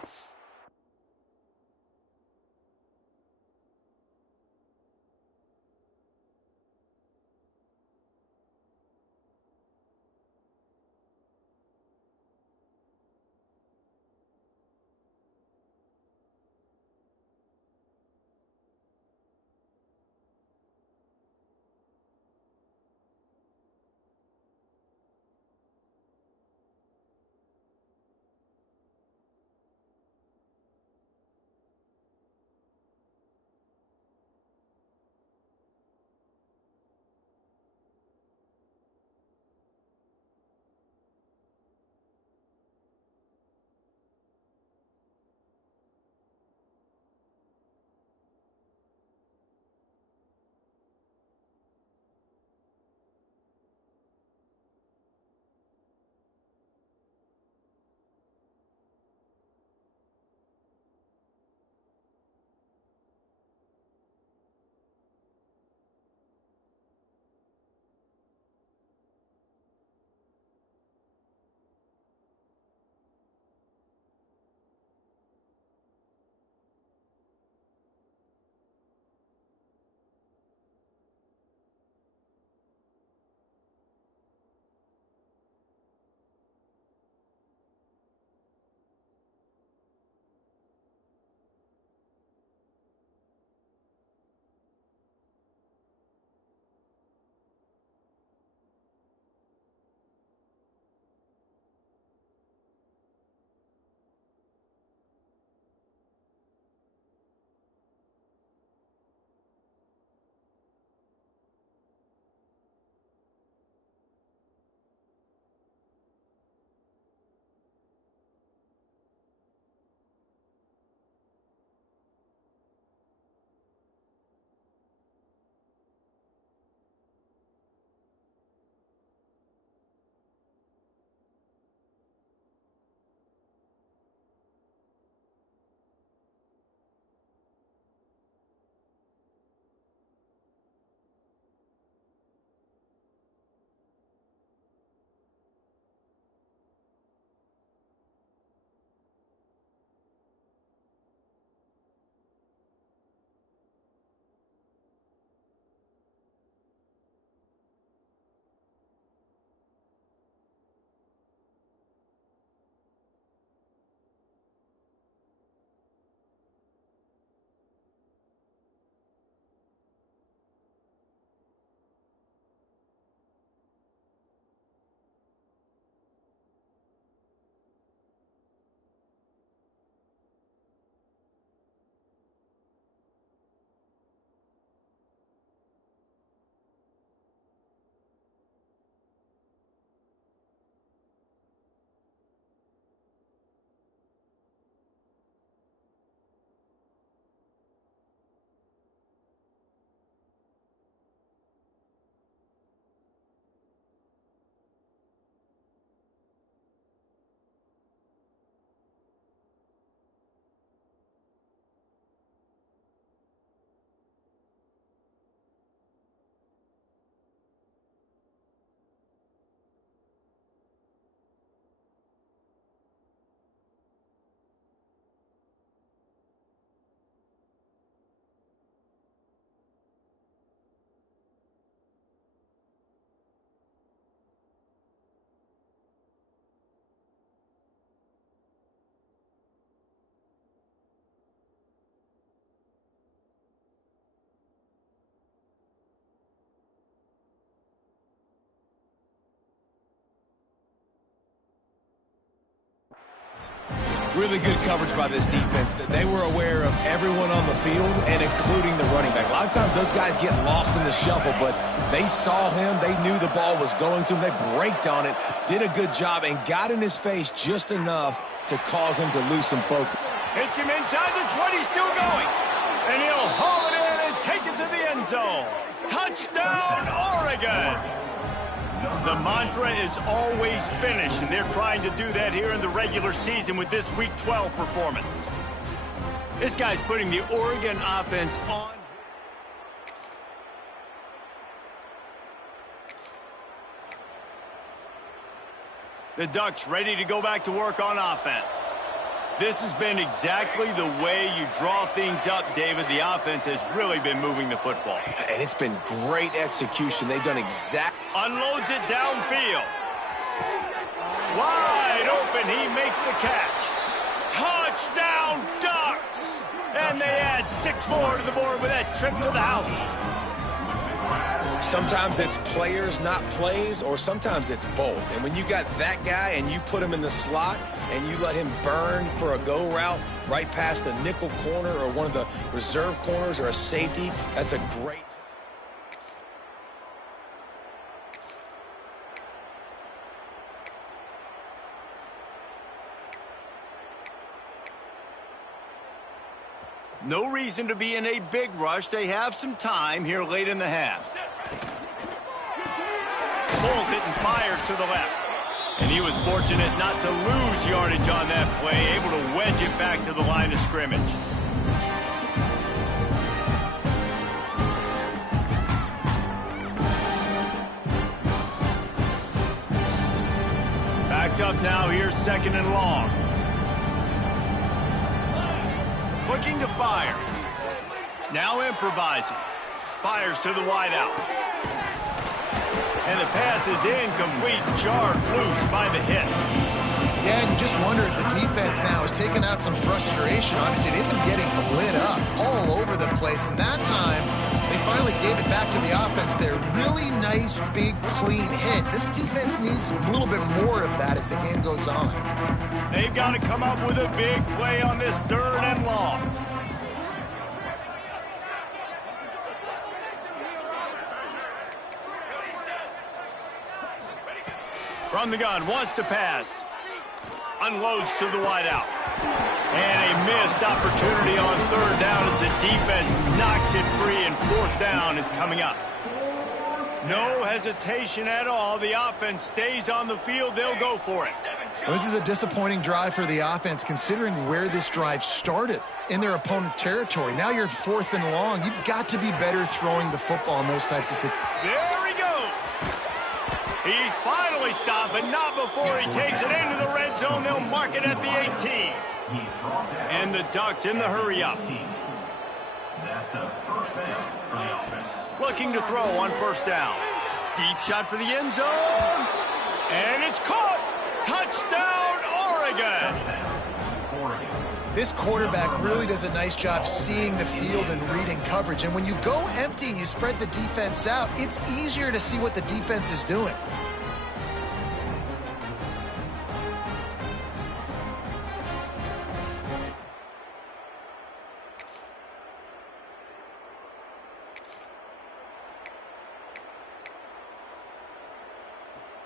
Really good coverage by this defense. They were aware of everyone on the field and including the running back. A lot of times those guys get lost in the shuffle, but they saw him. They knew the ball was going to him. They braked on it, did a good job, and got in his face just enough to cause him to lose some focus. Hits him inside the 20, still going. And he'll haul it in and take it to the end zone. Touchdown, Oregon! The mantra is always finish, and they're trying to do that here in the regular season with this Week 12 performance. This guy's putting the Oregon offense on. The Ducks ready to go back to work on offense. This has been exactly the way you draw things up, David. The offense has really been moving the football. And it's been great execution. They've done exactly. Unloads it downfield. Wide open, he makes the catch. Touchdown, Ducks! And they add 6 more to the board with that trip to the house. Sometimes it's players, not plays, or sometimes it's both. And when you got that guy and you put him in the slot and you let him burn for a go route right past a nickel corner or one of the reserve corners or a safety, that's a great. No reason to be in a big rush. They have some time here late in the half. Pulls it and fires to the left. And he was fortunate not to lose yardage on that play, able to wedge it back to the line of scrimmage. Backed up now, here's 2nd and long. Looking to fire. Now improvising. Fires to the wideout. And the pass is incomplete, jarred loose by the hit. Yeah, and you just wonder if the defense now is taking out some frustration. Obviously, they've been getting lit up all over the place. And that time, they finally gave it back to the offense there. Really nice, big, clean hit. This defense needs a little bit more of that as the game goes on. They've got to come up with a big play on this 3rd and long. From the gun, wants to pass. Unloads to the wideout. And a missed opportunity on 3rd down as the defense knocks it free, and 4th down is coming up. No hesitation at all. The offense stays on the field. They'll go for it. Well, this is a disappointing drive for the offense, considering where this drive started in their opponent territory. Now you're at 4th and long. You've got to be better throwing the football in those types of situations. There he goes. He's finally stopped, but not before he takes it into the red zone. They'll mark it at the 18. And the Ducks in the hurry-up. That's a 1st down for the offense. Looking to throw on 1st down. Deep shot for the end zone. And it's caught. Touchdown, Oregon. This quarterback really does a nice job seeing the field and reading coverage. And when you go empty and you spread the defense out, it's easier to see what the defense is doing.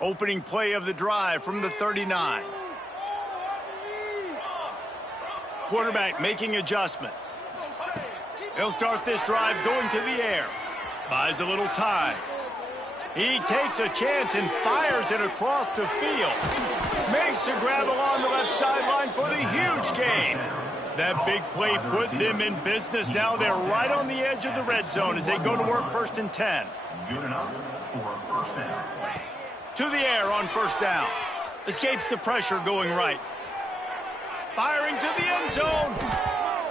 Opening play of the drive from the 39. Quarterback making adjustments. He'll start this drive going to the air. Buys a little time. He takes a chance and fires it across the field. Makes the grab along the left sideline for the huge gain. That big play put them in business. Now they're right on the edge of the red zone as they go to work 1st and 10. Good enough for a 1st down. To the air on 1st down. Escapes the pressure going right. Firing to the end zone.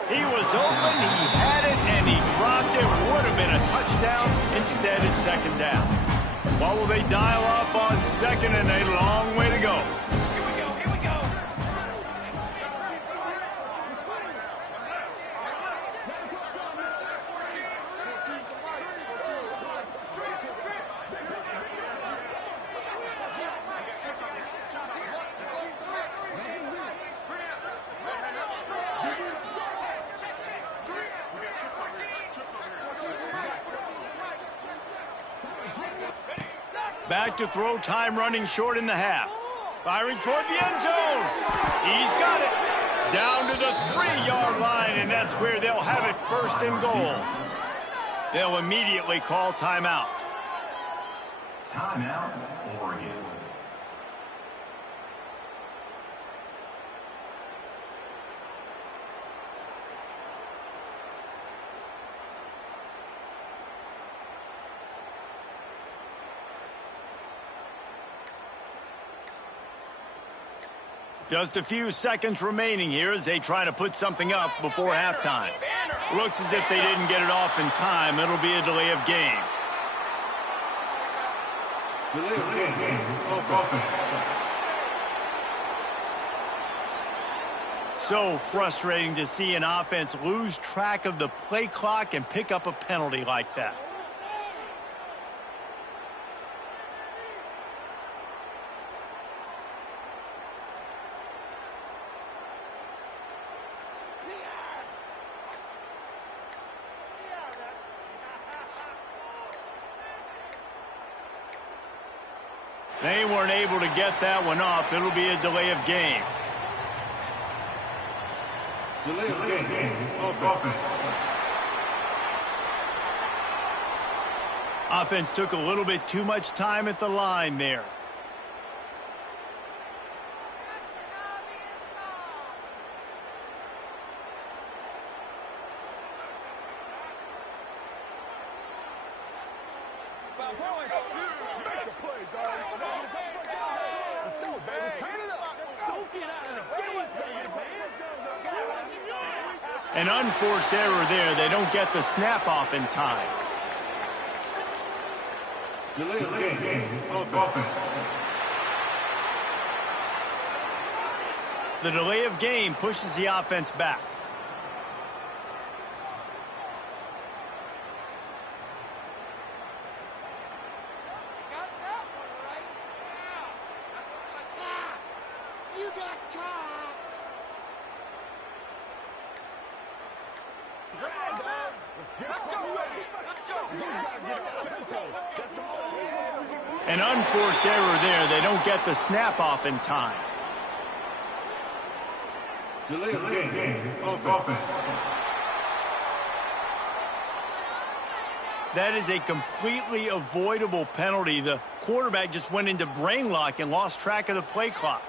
He was open, he had it, and he dropped it. Would have been a touchdown. Instead, it's 2nd down. What will they dial up on 2nd, and a long way to go? Here we go. Back to throw, time running short in the half. Firing toward the end zone. He's got it. Down to the 3-yard line, and that's where they'll have it, first and goal. They'll immediately call timeout. Timeout, Oregon. Just a few seconds remaining here as they try to put something up before halftime. Looks as if they didn't get it off in time. It'll be a delay of game. Delay of game. Offense. So frustrating to see an offense lose track of the play clock and pick up a penalty like that. They weren't able to get that one off. It'll be a delay of game. Delay of game. Offense. Offense took a little bit too much time at the line there. An unforced error there. They don't get the snap off in time. Delay of game. Offense. The delay of game pushes the offense back. An unforced error there. They don't get the snap off in time. Delay of game. Offense. That is a completely avoidable penalty. The quarterback just went into brain lock and lost track of the play clock.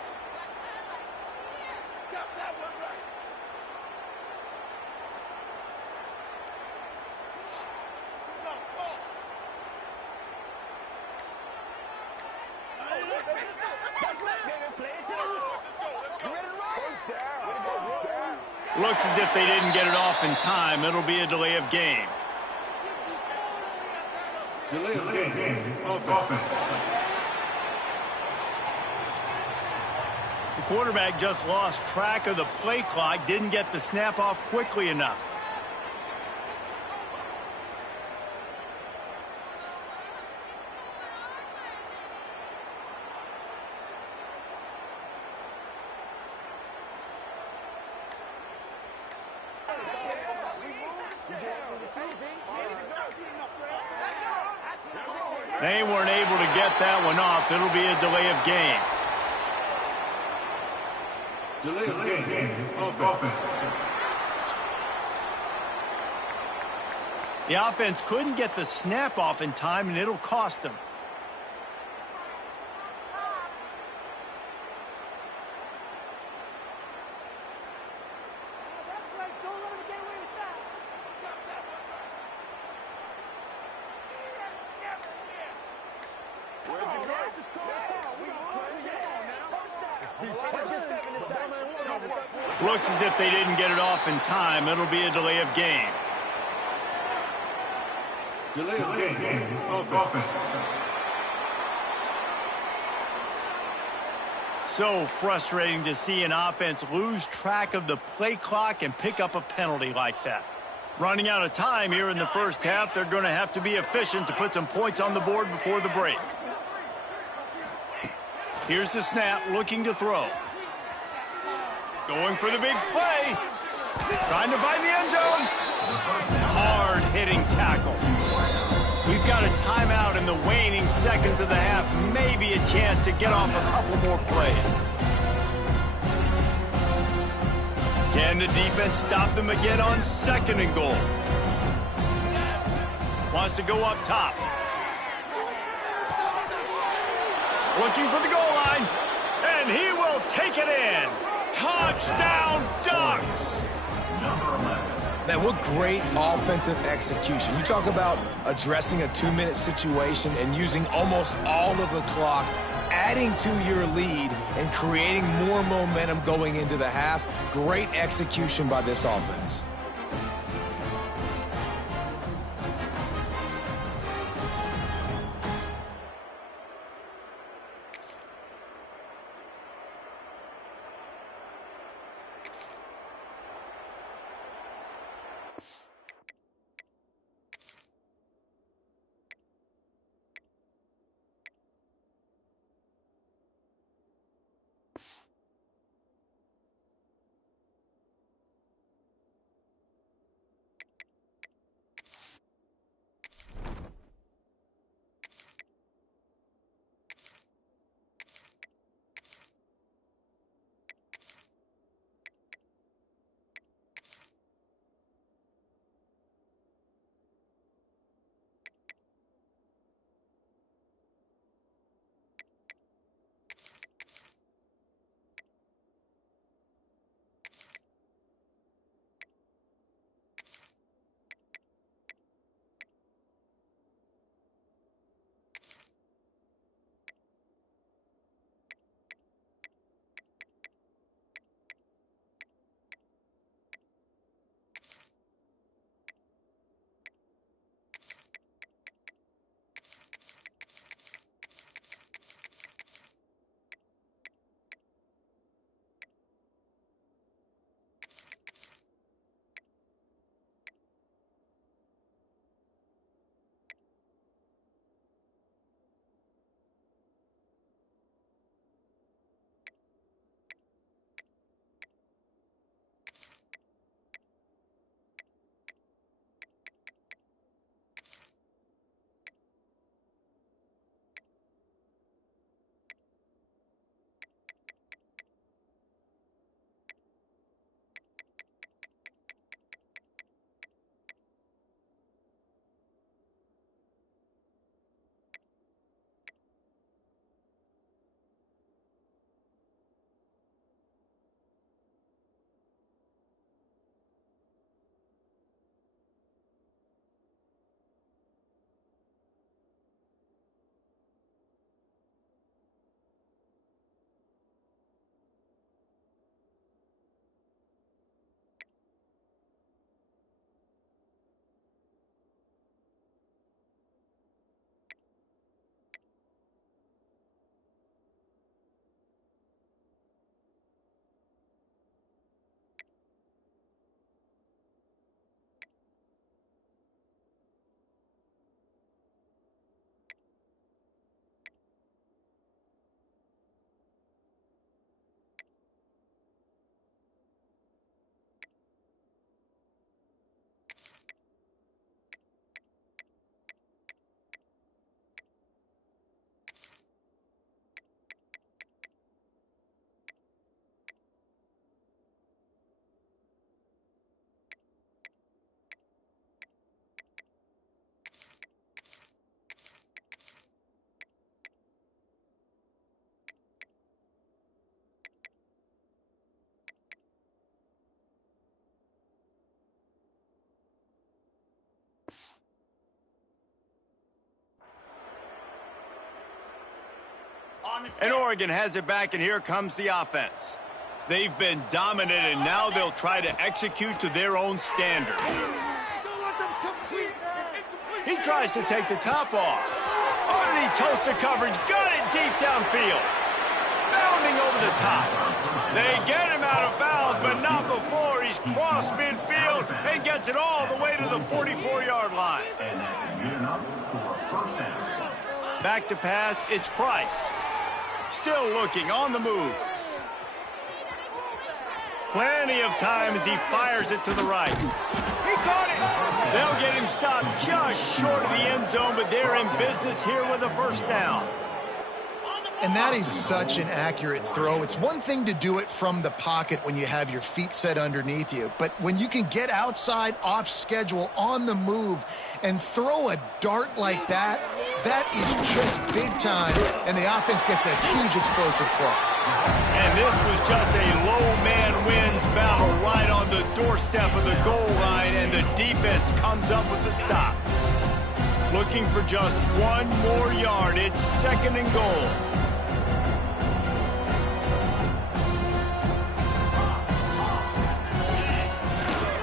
Looks as if they didn't get it off in time. It'll be a delay of game. Delay of game. Offense. The quarterback just lost track of the play clock, didn't get the snap off quickly enough. They weren't able to get that one off. It'll be a delay of game. Delay of game. Offense. The offense couldn't get the snap off in time, and it'll cost them. Looks as if they didn't get it off in time. It'll be a delay of game. Delay of game. Offense. So frustrating to see an offense lose track of the play clock and pick up a penalty like that. Running out of time here in the first half, they're going to have to be efficient to put some points on the board before the break. Here's the snap, looking to throw. Going for the big play. Trying to find the end zone. Hard-hitting tackle. We've got got a timeout in the waning seconds of the half. Maybe a chance to get off a couple more plays. Can the defense stop them again on 2nd and goal? Wants to go up top. Looking for the goal line. And he will take it in. Touchdown, Ducks! Number 11. Man, what great offensive execution. You talk about addressing a 2-minute situation and using almost all of the clock, adding to your lead and creating more momentum going into the half. Great execution by this offense. And Oregon has it back, and here comes the offense. They've been dominant, and now they'll try to execute to their own standard. He tries to take the top off. Underneath toaster coverage, got it deep downfield. Bounding over the top. They get him out of bounds, but not before he's crossed midfield and gets it all the way to the 44-yard line. And that's good enough for a first down. Back to pass, it's Price. Still looking, on the move. Plenty of time as he fires it to the right. He caught it! They'll get him stopped just short of the end zone, but they're in business here with a first down. And that is such an accurate throw. It's one thing to do it from the pocket when you have your feet set underneath you, but when you can get outside, off schedule, on the move, and throw a dart like that, that is just big time, and the offense gets a huge explosive play. And this was just a low man wins battle right on the doorstep of the goal line, and the defense comes up with the stop. Looking for just one more yard. It's 2nd and goal.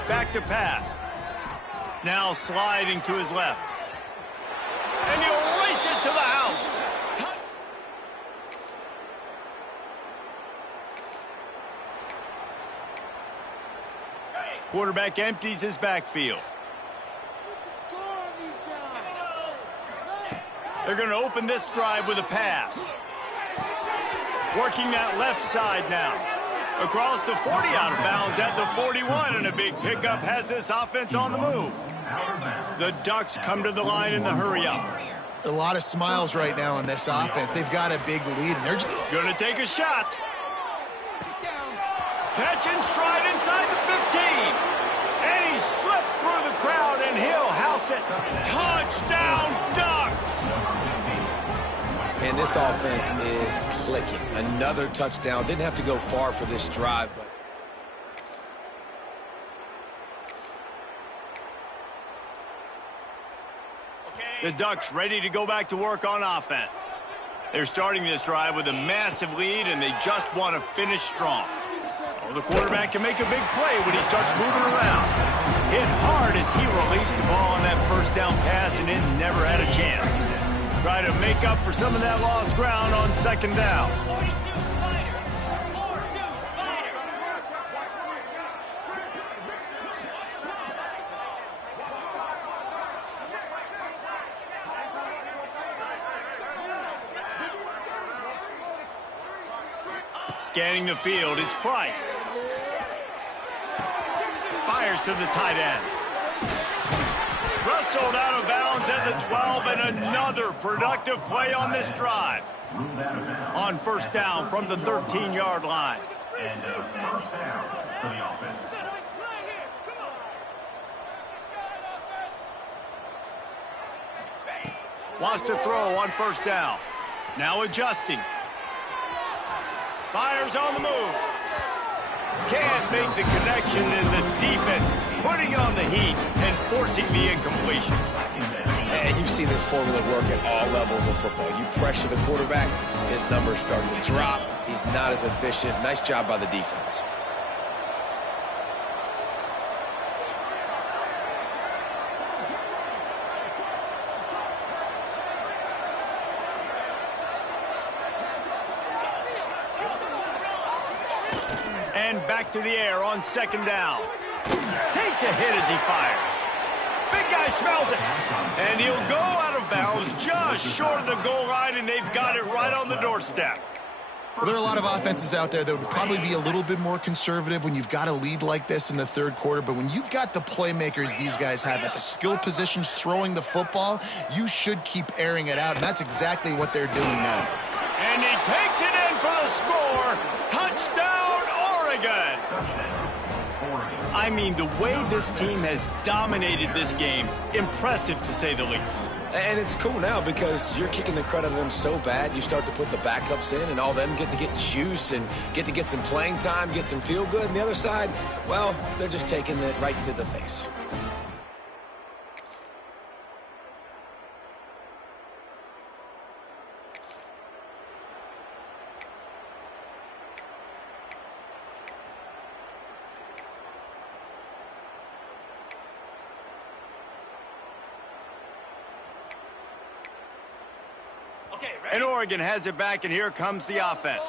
Back to pass. Now sliding to his left. And he'll race it to the house. Quarterback empties his backfield. They're going to open this drive with a pass. Working that left side now. Across the 40, out of bounds at the 41, and a big pickup has this offense on the move. The Ducks come to the line in the hurry-up. A lot of smiles right now on this offense. They've got a big lead, and they're just going to take a shot. Catch and stride inside the 15. And he slipped through the crowd, and he'll house it. Touchdown, Ducks! And this offense is clicking. Another touchdown. Didn't have to go far for this drive, but the Ducks ready to go back to work on offense. They're starting this drive with a massive lead, and they just want to finish strong. Oh, the quarterback can make a big play when he starts moving around. Hit hard as he released the ball on that first down pass, and it never had a chance. Try to make up for some of that lost ground on 2nd down. Scanning the field, it's Price. Fires to the tight end. Wrestled out of bounds at the 12, and another productive play on this drive. On 1st down from the 13-yard line. And a first down for the offense. Wants to throw on 1st down. Now adjusting. Fires on the move. Can't make the connection, and the defense putting on the heat and forcing the incompletion. And you see this formula work at all levels of football. You pressure the quarterback, his numbers start to drop. He's not as efficient. Nice job by the defense. And back to the air on 2nd down. Takes a hit as he fires. Big guy smells it. And he'll go out of bounds just short of the goal line, and they've got it right on the doorstep. Well, there are a lot of offenses out there that would probably be a little bit more conservative when you've got a lead like this in the 3rd quarter, but when you've got the playmakers these guys have at the skill positions throwing the football, you should keep airing it out, and that's exactly what they're doing now. And he takes it in for the score. Touchdown, Oregon! I mean, the way this team has dominated this game, impressive to say the least. And it's cool now because you're kicking the crud out of them so bad, you start to put the backups in, and all them get to get juice and get to get some playing time, get some feel good. And the other side, well, they're just taking it right to the face. And Oregon has it back, and here comes the offense.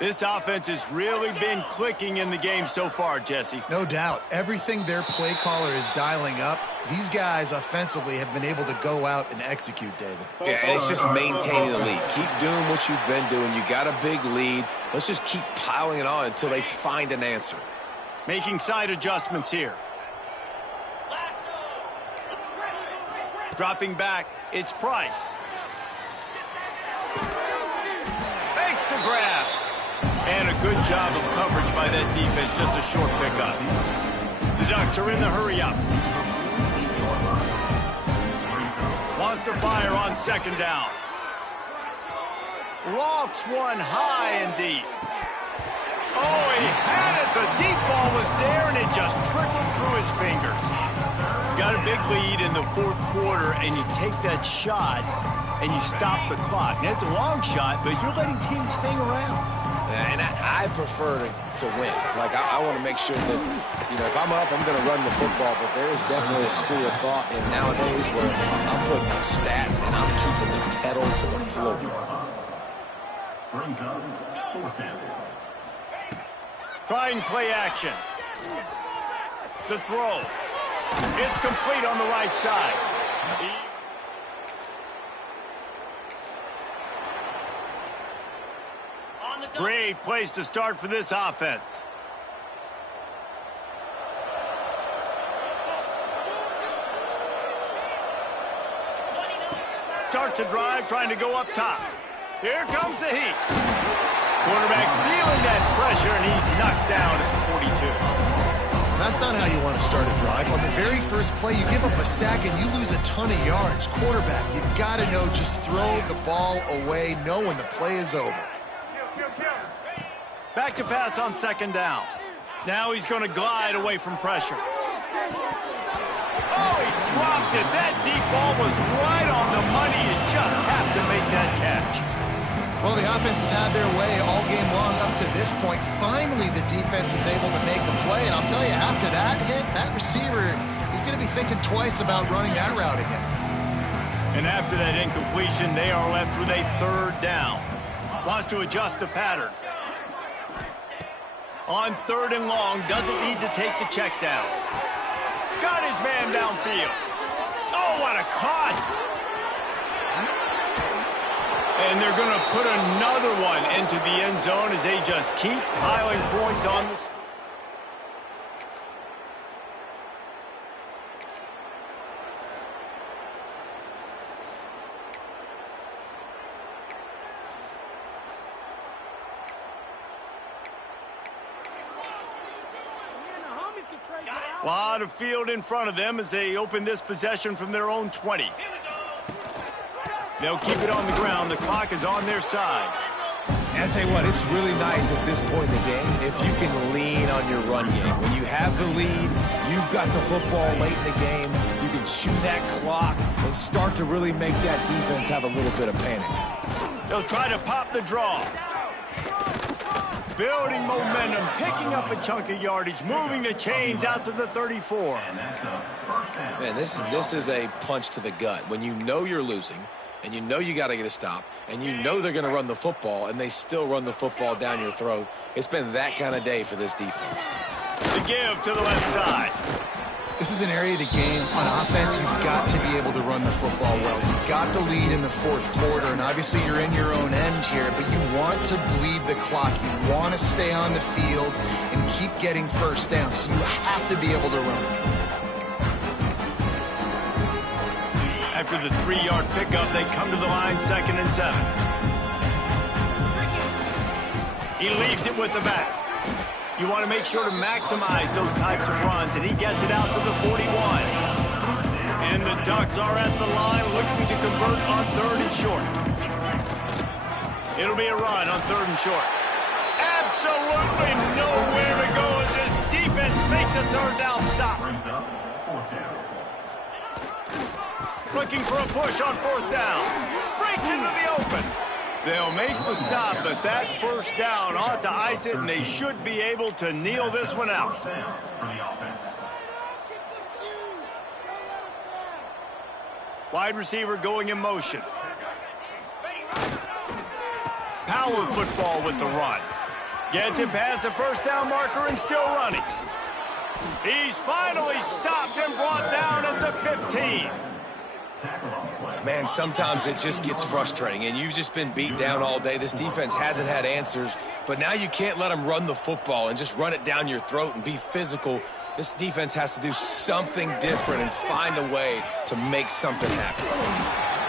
This offense has really been clicking in the game so far, Jesse. No doubt. Everything their play caller is dialing up, these guys offensively have been able to go out and execute, David. Yeah, and it's just maintaining the lead. Keep doing what you've been doing. You got a big lead. Let's just keep piling it on until they find an answer. Making side adjustments here. Dropping back, it's Price. Fakes the grab. And a good job of coverage by that defense, just a short pickup. The Ducks are in the hurry up. Wants to fire on second down. Lofts one high and deep. Oh, he had it. The deep ball was there, and it just trickled through his fingers. Got a big lead in the fourth quarter, and you take that shot, and you stop the clock. Now, it's a long shot, but you're letting teams hang around. Yeah, and I prefer to win. Like, I want to make sure that, if I'm up, I'm going to run the football, but there is definitely a school of thought in nowadays where I'm putting up stats, and I'm keeping the pedal to the floor. Brings up fourth down. Trying play action. The throw. It's complete on the right side. Great place to start for this offense. Starts a drive, trying to go up top. Here comes the heat. Quarterback feeling that pressure, and he's knocked down at the 42. That's not how you want to start a drive. On the very first play, you give up a sack and you lose a ton of yards. Quarterback, you've got to know, just throw the ball away, know when the play is over. Back to pass on second down. Now he's going to glide away from pressure. Oh, he dropped it. That deep ball was right on the money. You just have to make that catch. Well, the offense has had their way all game long up to this point. Finally, the defense is able to make a play. And I'll tell you, after that hit, that receiver, he's going to be thinking twice about running that route again. And after that incompletion, they are left with a third down. Wants to adjust the pattern. On third and long, doesn't need to take the check down. Got his man downfield. Oh, what a cut! And they're going to put another one into the end zone as they just keep piling points on the score. A lot of field in front of them as they open this possession from their own 20. They'll keep it on the ground. The clock is on their side. And I'll tell you what, it's really nice at this point in the game if you can lean on your run game. When you have the lead, you've got the football late in the game, you can chew that clock and start to really make that defense have a little bit of panic. They'll try to pop the draw. Building momentum, picking up a chunk of yardage, moving the chains out to the 34. Man, this is a punch to the gut. When you know you're losing, and you know you got to get a stop, and you know they're going to run the football, and they still run the football down your throat. It's been that kind of day for this defense. The give to the left side. This is an area of the game on offense you've got to be able to run the football well. You've got the lead in the fourth quarter, and obviously you're in your own end here, but you want to bleed the clock. You want to stay on the field and keep getting first down, so you have to be able to run it. After the 3-yard pickup, they come to the line, 2nd and 7. He leaves it with the back. You want to make sure to maximize those types of runs, and he gets it out to the 41. And the Ducks are at the line looking to convert on 3rd and short. It'll be a run on 3rd and short. Absolutely nowhere to go as this defense makes a 3rd down stop. Looking for a push on 4th down. Breaks into the open. They'll make the stop, but that first down ought to ice it, and they should be able to kneel this one out. Wide receiver going in motion. Power football with the run. Gets him past the first down marker and still running. He's finally stopped and brought down at the 15. Tackle on the play. Man, sometimes it just gets frustrating, and you've just been beat down all day. This defense hasn't had answers, but now you can't let them run the football and just run it down your throat and be physical. This defense has to do something different and find a way to make something happen.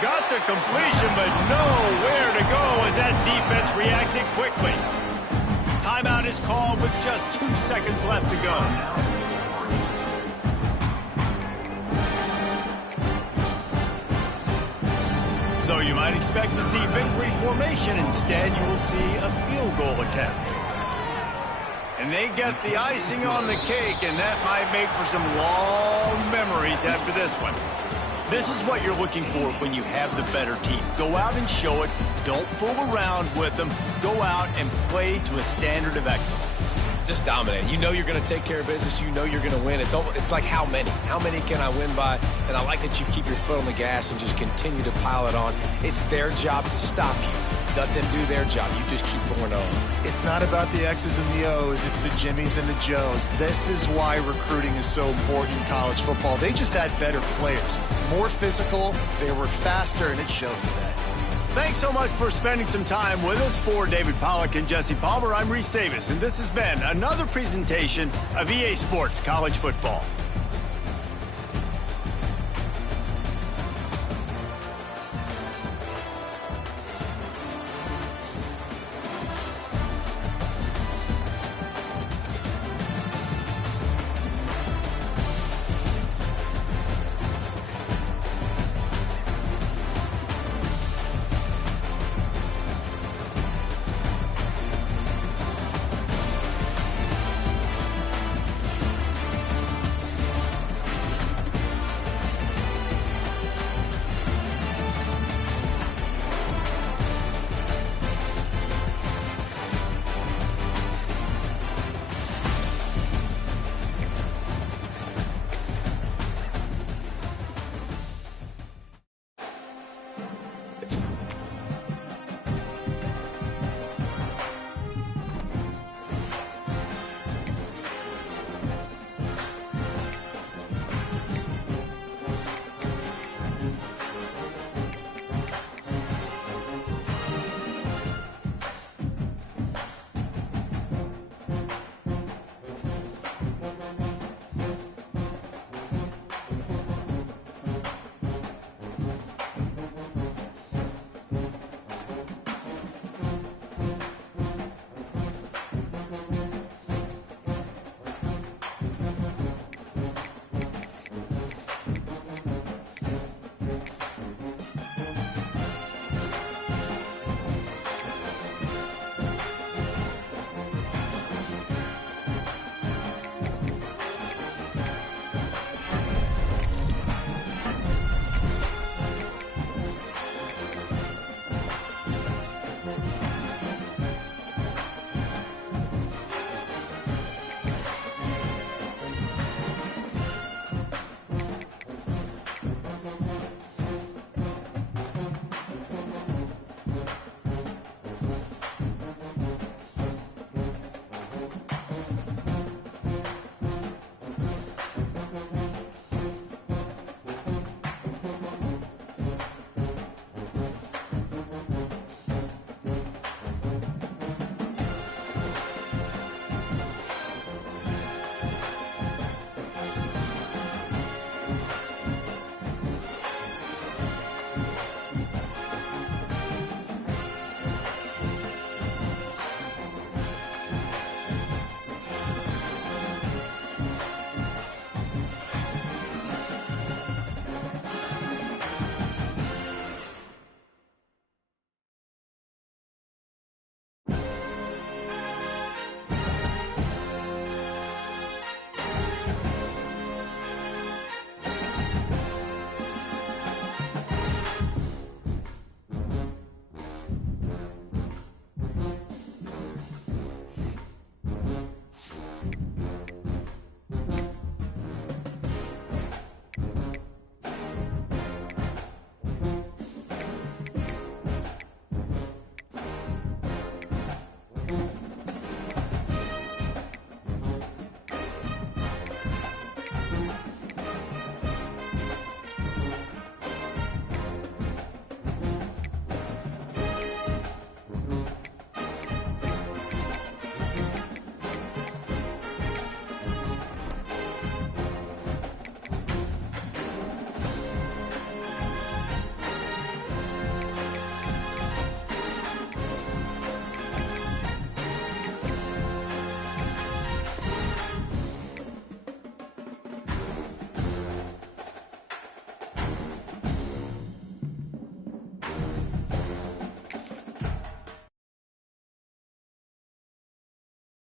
Got the completion, but nowhere to go as that defense reacted quickly. Timeout is called with just 2 seconds left to go. So you might expect to see victory formation. Instead, you will see a field goal attempt. And they get the icing on the cake, and that might make for some long memories after this one. This is what you're looking for when you have the better team. Go out and show it. Don't fool around with them. Go out and play to a standard of excellence. Just dominate. You know you're going to take care of business. You know you're going to win. It's like how many? How many can I win by? And I like that you keep your foot on the gas and just continue to pile it on. It's their job to stop you. Let them do their job. You just keep going on. It's not about the X's and the O's. It's the Jimmies and the Joes. This is why recruiting is so important in college football. They just had better players, more physical, they were faster, and it showed today. Thanks so much for spending some time with us. For David Pollack and Jesse Palmer, I'm Reese Davis, and this has been another presentation of EA Sports College Football.